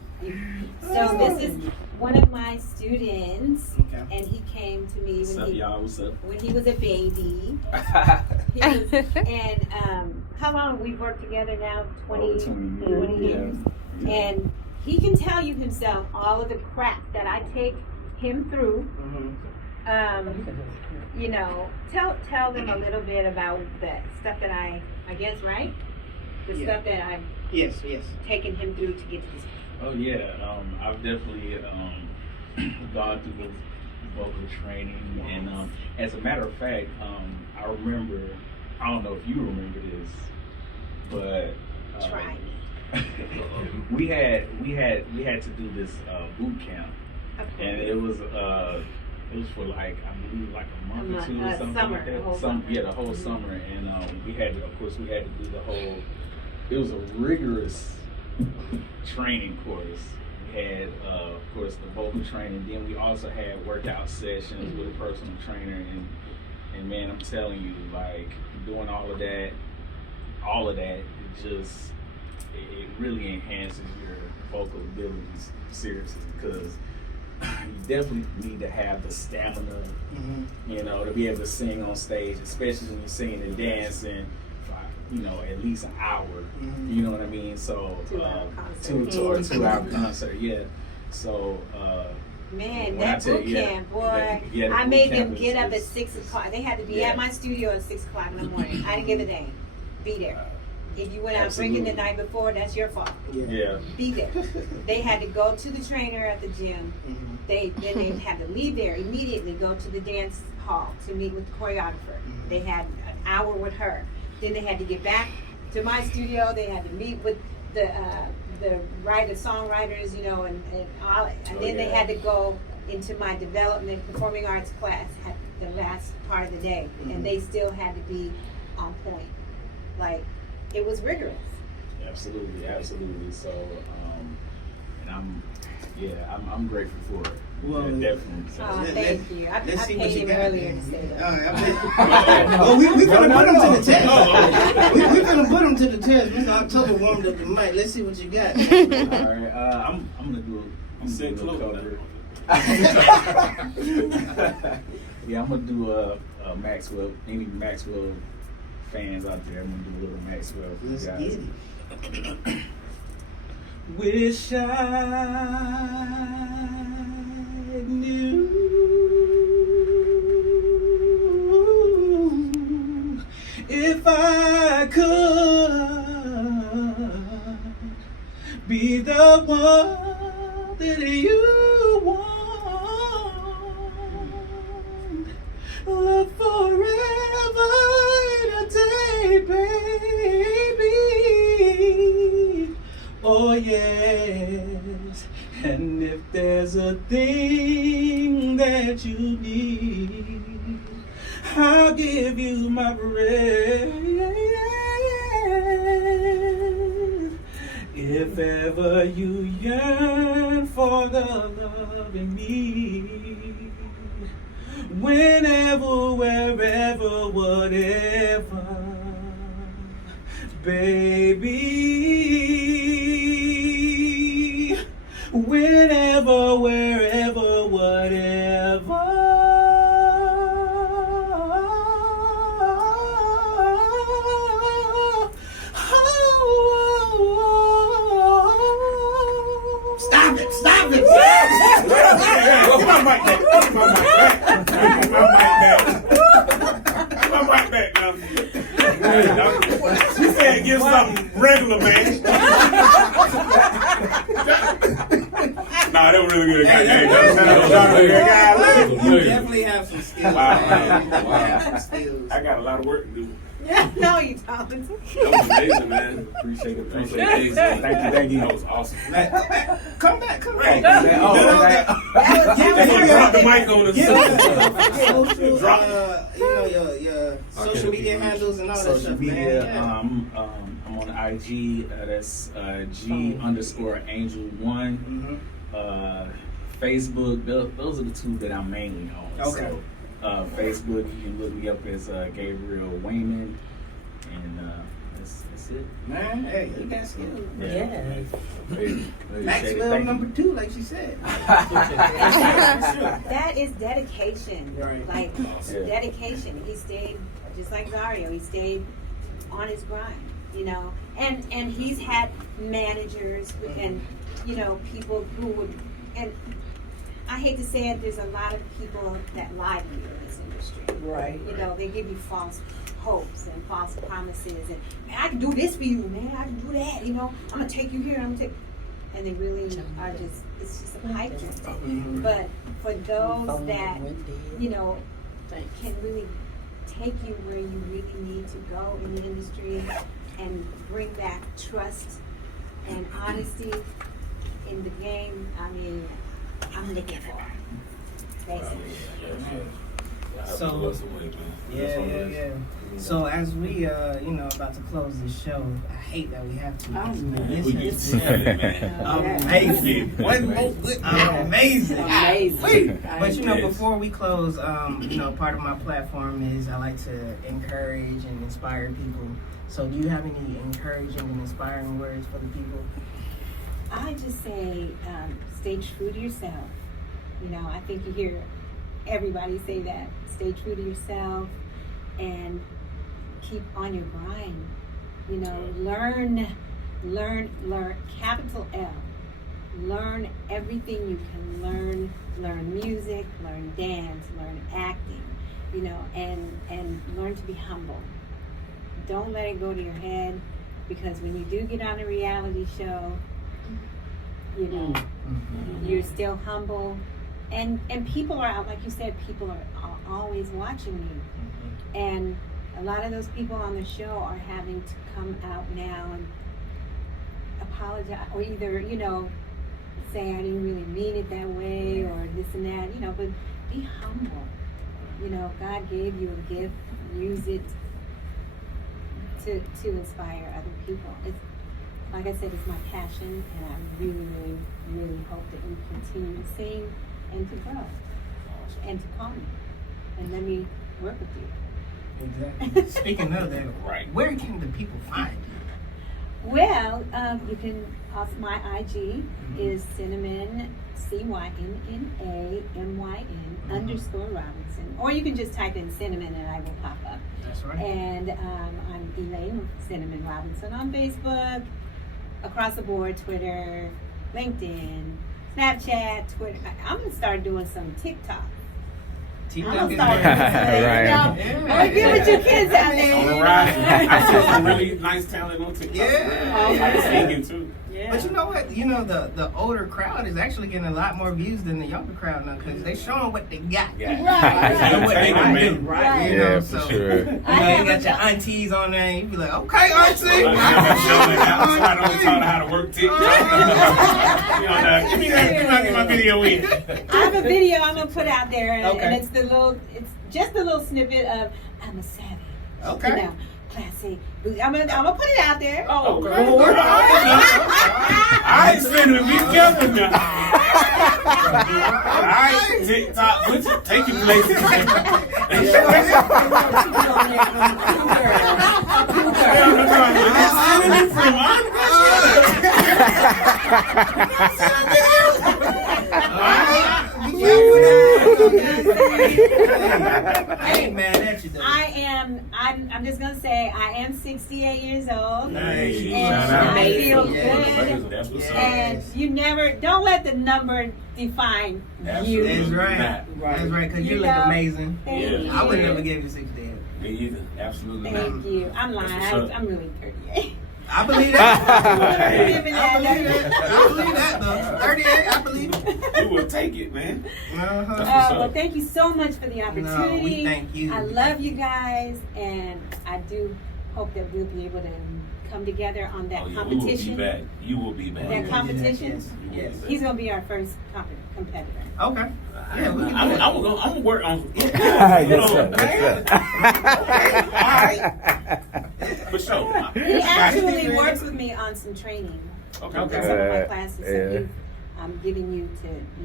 So this is one of my students, Okay. and he came to me What's up, y'all? What's up? when he was a baby. How long have we worked together now? 20 years. Yeah. And he can tell you himself all of the crap that I take him through. Tell them a little bit about the stuff that I guess, right? The stuff that I've Yes. taken him through to get to this. Oh yeah, I've definitely gone through the vocal training, and as a matter of fact, I remember. I don't know if you remember this, but Try me. we had to do this boot camp, and it was for like I believe like a month or two or something summer, like the that. whole summer. The whole summer, and we had to do the whole. It was a rigorous training course. We had, of course, the vocal training. Then we also had workout sessions with a personal trainer, and man, I'm telling you, like doing all of that, it really enhances your vocal abilities seriously, because you definitely need to have the stamina, to be able to sing on stage, especially when you're singing and dancing. At least an hour. You know what I mean? So 2-hour concert, yeah. So Man, when I that tell boot you, camp, boy. the I boot made camp them get up at is- 6 o'clock. They had to be Yeah. at my studio at 6 o'clock in the morning. I didn't give a damn. Be there. If you went out drinking the night before, that's your fault. Yeah. Be there. They had to go to the trainer at the gym. Then they had to leave there immediately, go to the dance hall to meet with the choreographer. They had an hour with her. Then they had to get back to my studio. They had to meet with the songwriters, and then they had to go into my development performing arts class at the last part of the day, and they still had to be on point. Like, it was rigorous. Absolutely. So, and I'm grateful for it. Well, Yeah, definitely. So, Thank you. I Let's see what paid you him got. earlier to say that. Well, we finna put him to the test. We finna put him to the test. Mr. October warmed up the mic. Let's see what you got. all right. I'm gonna do. I'm Say gonna do a close cover. Yeah, I'm gonna do a Maxwell. Any Maxwell fans out there, I'm gonna do a little Maxwell. for you Let's guys. get it. Wish I knew if I could be the one that you want. Love forever in a day, baby. Oh yes, and there's a thing that you need, I'll give you my breath. If ever you yearn for the love in me, whenever, wherever, whatever, baby, whenever, wherever, whatever. Stop it! Stop it! Give my mic back. Give my mic back now. She said give something regular, man. Nah, that was really good. You definitely have some skills. Wow. Man. You have some skills. I got a lot of work to do. No, you don't. That was amazing, man. Appreciate it. That was amazing. Thank you. That was awesome. Come back. Right. That Drop the mic on us. Your social media handles and all that Social stuff, media, man. I'm on IG. That's G_Angel1. Facebook. Those are the two that I'm mainly on. Okay. So, Facebook, you can look me up as Gabriel Wayman, and that's it. Man, hey, you got skills. Yeah. Maxwell number 2, like she said. That is dedication. Right. Like Yeah. dedication. He stayed just like Zario. He stayed on his grind, you know. And he's had managers and people who would, and I hate to say it, there's a lot of people that lie to you in this industry. Right. You know, they give you false hopes and false promises, and man, I can do this for you, man. I can do that. You know, I'm gonna take you here. I'm gonna take, and they really are just. It's just a pipe dream. But for those that can really take you where you really need to go in the industry and bring back trust and honesty in the game, I mean, I'm looking for it, basically. So, yeah. So as we, about to close this show, I hate that we have to. Amazing. Amazing. Amazing. But before we close, part of my platform is I like to encourage and inspire people. So do you have any encouraging and inspiring words for the people? I just say, stay true to yourself. I think you hear everybody say that. Stay true to yourself and keep on your grind. Learn, capital L. Learn everything you can learn. Learn music, learn dance, learn acting, and learn to be humble. Don't let it go to your head, because when you do get on a reality show, you're still humble. And people are out, like you said, people are always watching you. And a lot of those people on the show are having to come out now and apologize, or either, say I didn't really mean it that way, or this and that, but be humble. God gave you a gift, use it to inspire other people. It's, like I said, it's my passion, and I really, really, really hope that you continue to sing and to grow and to call me and let me work with you. Exactly. Speaking of that, Right. Where can the people find you? Well, you can also, my IG is Cynnamyn, CYNNAMYN _ or you can just type in Cynnamyn and I will pop up. That's right. And I'm Elaine Cynnamyn Robinson on Facebook, across the board, Twitter, LinkedIn, Snapchat, Twitter. I'm gonna start doing some TikTok. TikTok is Right. Get with your kids out there. On the rise. I see some really nice talent on TikTok. Yeah. I can sing you too. Yeah. But you know what? You know the older crowd is actually getting a lot more views than the younger crowd now because they showing what they got. Yeah. And what they can do. Right. You know, Yeah, so for sure. you know, you got your aunties on there, and you be like, okay, auntie. I don't taught how to work TikTok. Give me my video in. I have a video I'm gonna put out there, and Okay. it's just a little snippet of I'm a savage. Okay. You know, classy. I'm gonna put it out there. Oh, Okay. Lord. I ain't Cinnamyn. Be careful now. Alright, TikTok, take your places. I ain't mad at you though. I'm just gonna say I am 68 years old. Nice. And Shout out. I feel Yes. good. That's what's up. And you don't let the number define you. That's right. Not. That's right, because you You look know? amazing. Thank Yeah. you. I would never give you 68. Me either. Absolutely not. Thank you. I'm lying. That's what's up. I'm really 38. I believe that. Hey. I believe that though. 38, I believe it. You will take it, man. Uh-huh. Well, thank you so much for the opportunity. No, we thank you. I love you guys, and I do hope that we'll be able to come together on that Oh, yeah, competition. We will be back. You will be back. That competition. Yes. Yes. He's gonna be our first competitor. Okay. Yeah, we can do I'm that. gonna work on. Yes, sir. For sure. He actually works with me on some training. Okay. On some of my classes. Yeah. So I'm giving you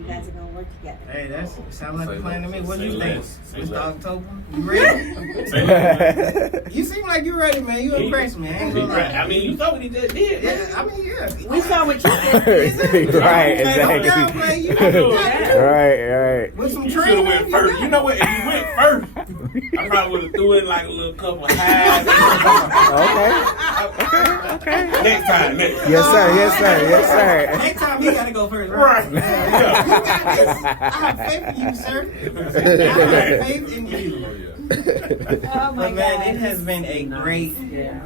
guys are gonna work together. Hey, that sounds like a plan to me. What do Say you think, less. Say Mr. less. October? You ready? Say that. You seem like you're ready, man. You impressed me. I ain't gonna lie. I mean, you thought what he just did. Yeah, I mean, yeah. We saw what you did. Right, Hey, don't exactly. downplay you. Got it. Right. With some You should have training, went you first. got You it. know what? If you went first, I probably would have threw in like a little couple highs. Okay. Next time. Yes, sir. Yes, sir. Yes, sir. Next time he gotta go first, Right. Yeah. You got this. I have faith in you, sir. I have faith in you. Oh my But man, God. it has been a great Yeah.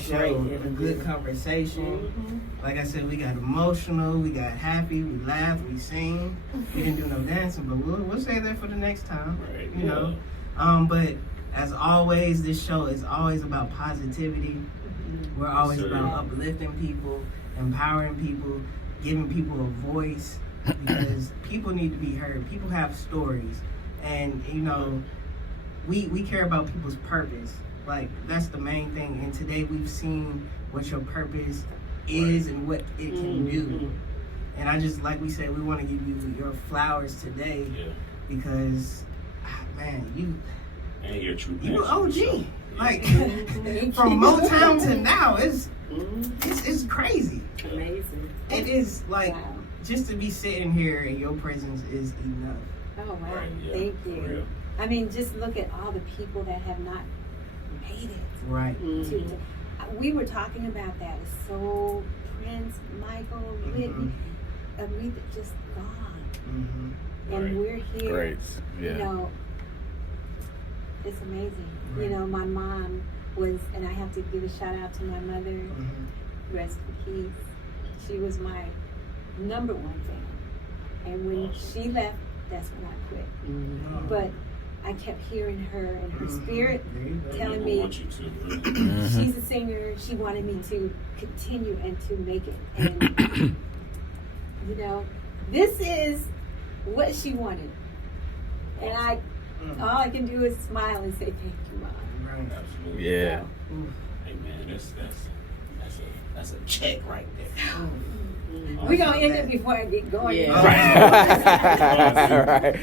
show. A good conversation. Like I said, we got emotional, we got happy, we laughed, we sing. We didn't do no dancing, but we'll say that for the next time. Right, You know. But as always, this show is always about positivity. We're always Sir. about uplifting people, empowering people, giving people a voice because people need to be heard. People have stories, and you know, we care about people's purpose. Like that's the main thing. And today we've seen what your purpose is and what it can do. And I just, like we said, we want to give you your flowers today Yeah. because, man, you And you're true. you OG. Yeah. Like from Motown to now, it's crazy. Amazing. It is like Wow. just to be sitting here in your presence is enough. Oh wow. Right, yeah, Thank for you. real. I mean, just look at all the people that have not made it. Right. We were talking about that. It's so Prince, Michael, Whitney, Aretha just gone. Mm-hmm. And Right. we're here. Great. You Yeah. know, it's amazing. Right. You know, my mom was, and I have to give a shout out to my mother, Mm-hmm. rest in peace. She was my number one fan. And when she left, that's when I quit. But I kept hearing her and her spirit There you go. telling I me want you to. she's a singer. She wanted me to continue and to make it. And, you know, this is what she wanted. And all I can do is smile and say, thank you, Mom. Right. Absolutely. Yeah. Hey man, that's a check right there. We're going to end it before I get going. Yeah. Right.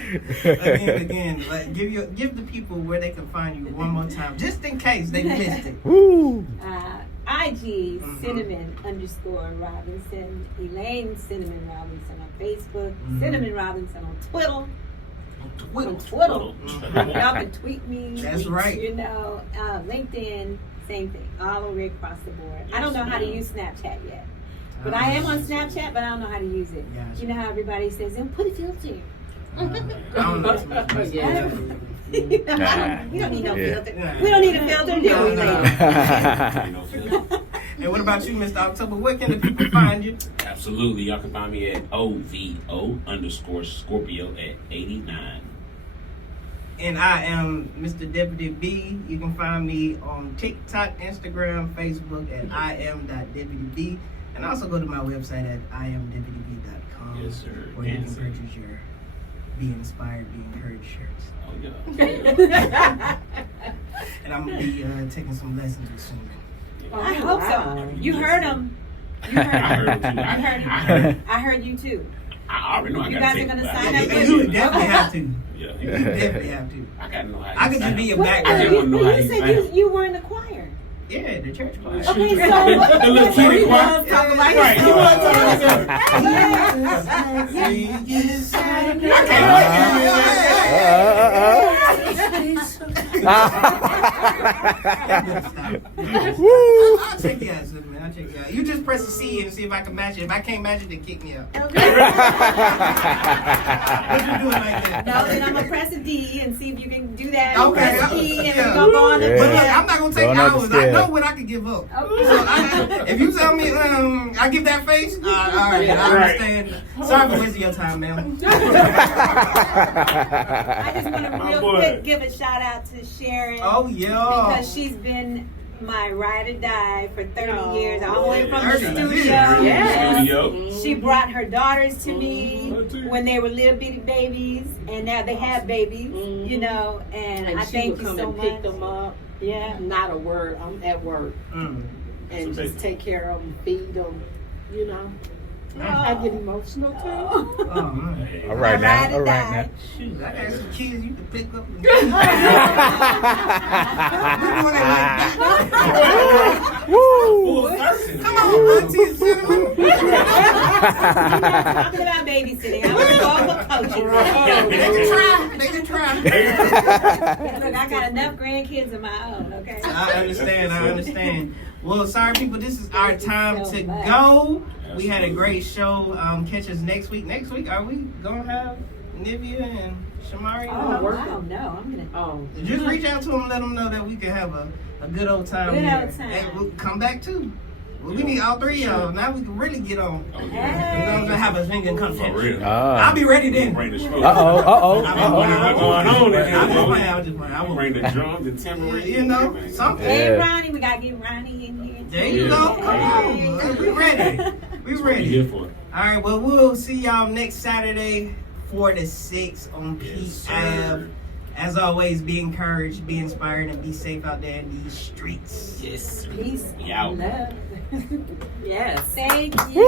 Again, like, give the people where they can find you one more time, just in case they missed it. Woo. IG, Cynnamyn_Robinson, Elaine Cynnamyn Robinson on Facebook, Cynnamyn Robinson on Twitter. On Twitter. Y'all can tweet me. That's right. You know, LinkedIn, same thing, all the way across the board. I don't know how to use Snapchat yet. But I am on Snapchat, but I don't know how to use it. Gotcha. You know how everybody says, and put a filter. I don't know too much. Yeah. We don't need no Yeah. filter. We don't need a filter, do we, ladies? And what about you, Mr. October? Where can the people find you? Absolutely. Y'all can find me at OVO_Scorpio at 89. And I am Mr. Deputy B. You can find me on TikTok, Instagram, Facebook at IM.DeputyB. And also go to my website at IMDeputyB.com. Yes, sir. Where you Yes, can sir. purchase your Be Inspired, Be Encouraged shirts. Oh, yeah. And I'm going to be taking some lessons with Cynnamyn. I hope so. You heard him. You heard I him. heard it too. I heard him. I heard. I heard you too. I already know I You gotta guys take are gonna it. sign I up gotta with take You it. definitely have to. Yeah. You definitely have to. I gotta know how. I could just be your Wait, background. just wanna know how you you said sound. you were in the choir. Yeah, the church choir. Okay, so The little kitty choir. talk about Right, you want to talk I'll check you out, Cynnamyn. I'll check you out. You just press the C and see if I can match it. If I can't match it, then kick me out. What you doing like that? No, then I'm gonna press a D and see if you can do that. Okay, Press a E and yeah. we're gonna go on Yeah. the But look, I'm not gonna take Going up the hours. I scale. know what I can give up. Okay. So if you tell me, I give that face, all right, I understand. Sorry for wasting your time, ma'am. I just want to My real boy. quick give a shout out to Sharon. Oh yeah. Because she's been my ride or die for 30 years, all the way from the 30 studio. years. Yes. Studio. She brought her daughters to me Mhm. when they were little bitty babies, and now they have babies, you know, and I she thank would you come so and much. pick them up. Yeah. Not a word. I'm at work Mm. and So just take care of them, feed them. You know, Oh. I get emotional too. Oh man. All right My ride now. or All right die. now. Shoot, I got some kids you can pick up. And Full person. Come on, Auntie Cynnamyn. Talking about babysitting, I was vocal coaching. They can try. Look, I got enough grandkids of my own, okay? I understand. Well, sorry people, this is our time So to much. go. We had a great show. Catch us next week. Next week, are we gonna have Nivea and Shamari? Oh, on? I don't know. I'm gonna. Oh, Just reach out to them and let them know that we can have a good old time Good here. old time. Hey, we'll come back too. Well, we need all three of y'all. Now we can really get on. Oh, You know yeah. what I'm saying? Have a singing For contest. real. I'll be ready then. Bring the smoke. Uh-oh. I'm What's going on in just here? playing. I Bring won't. the drums and tambourine. You know, something. Hey, Yeah. Ronnie, we gotta get Ronnie in here. There you go. Come on. We ready. We We ready. here for it. All right. Well, we'll see y'all next Saturday, 4 to 6 on Yes, P-Ave. sir. As always, be encouraged, be inspired, and be safe out there in these streets. Yes, sir. Peace. We out. Love. yes. Thank you.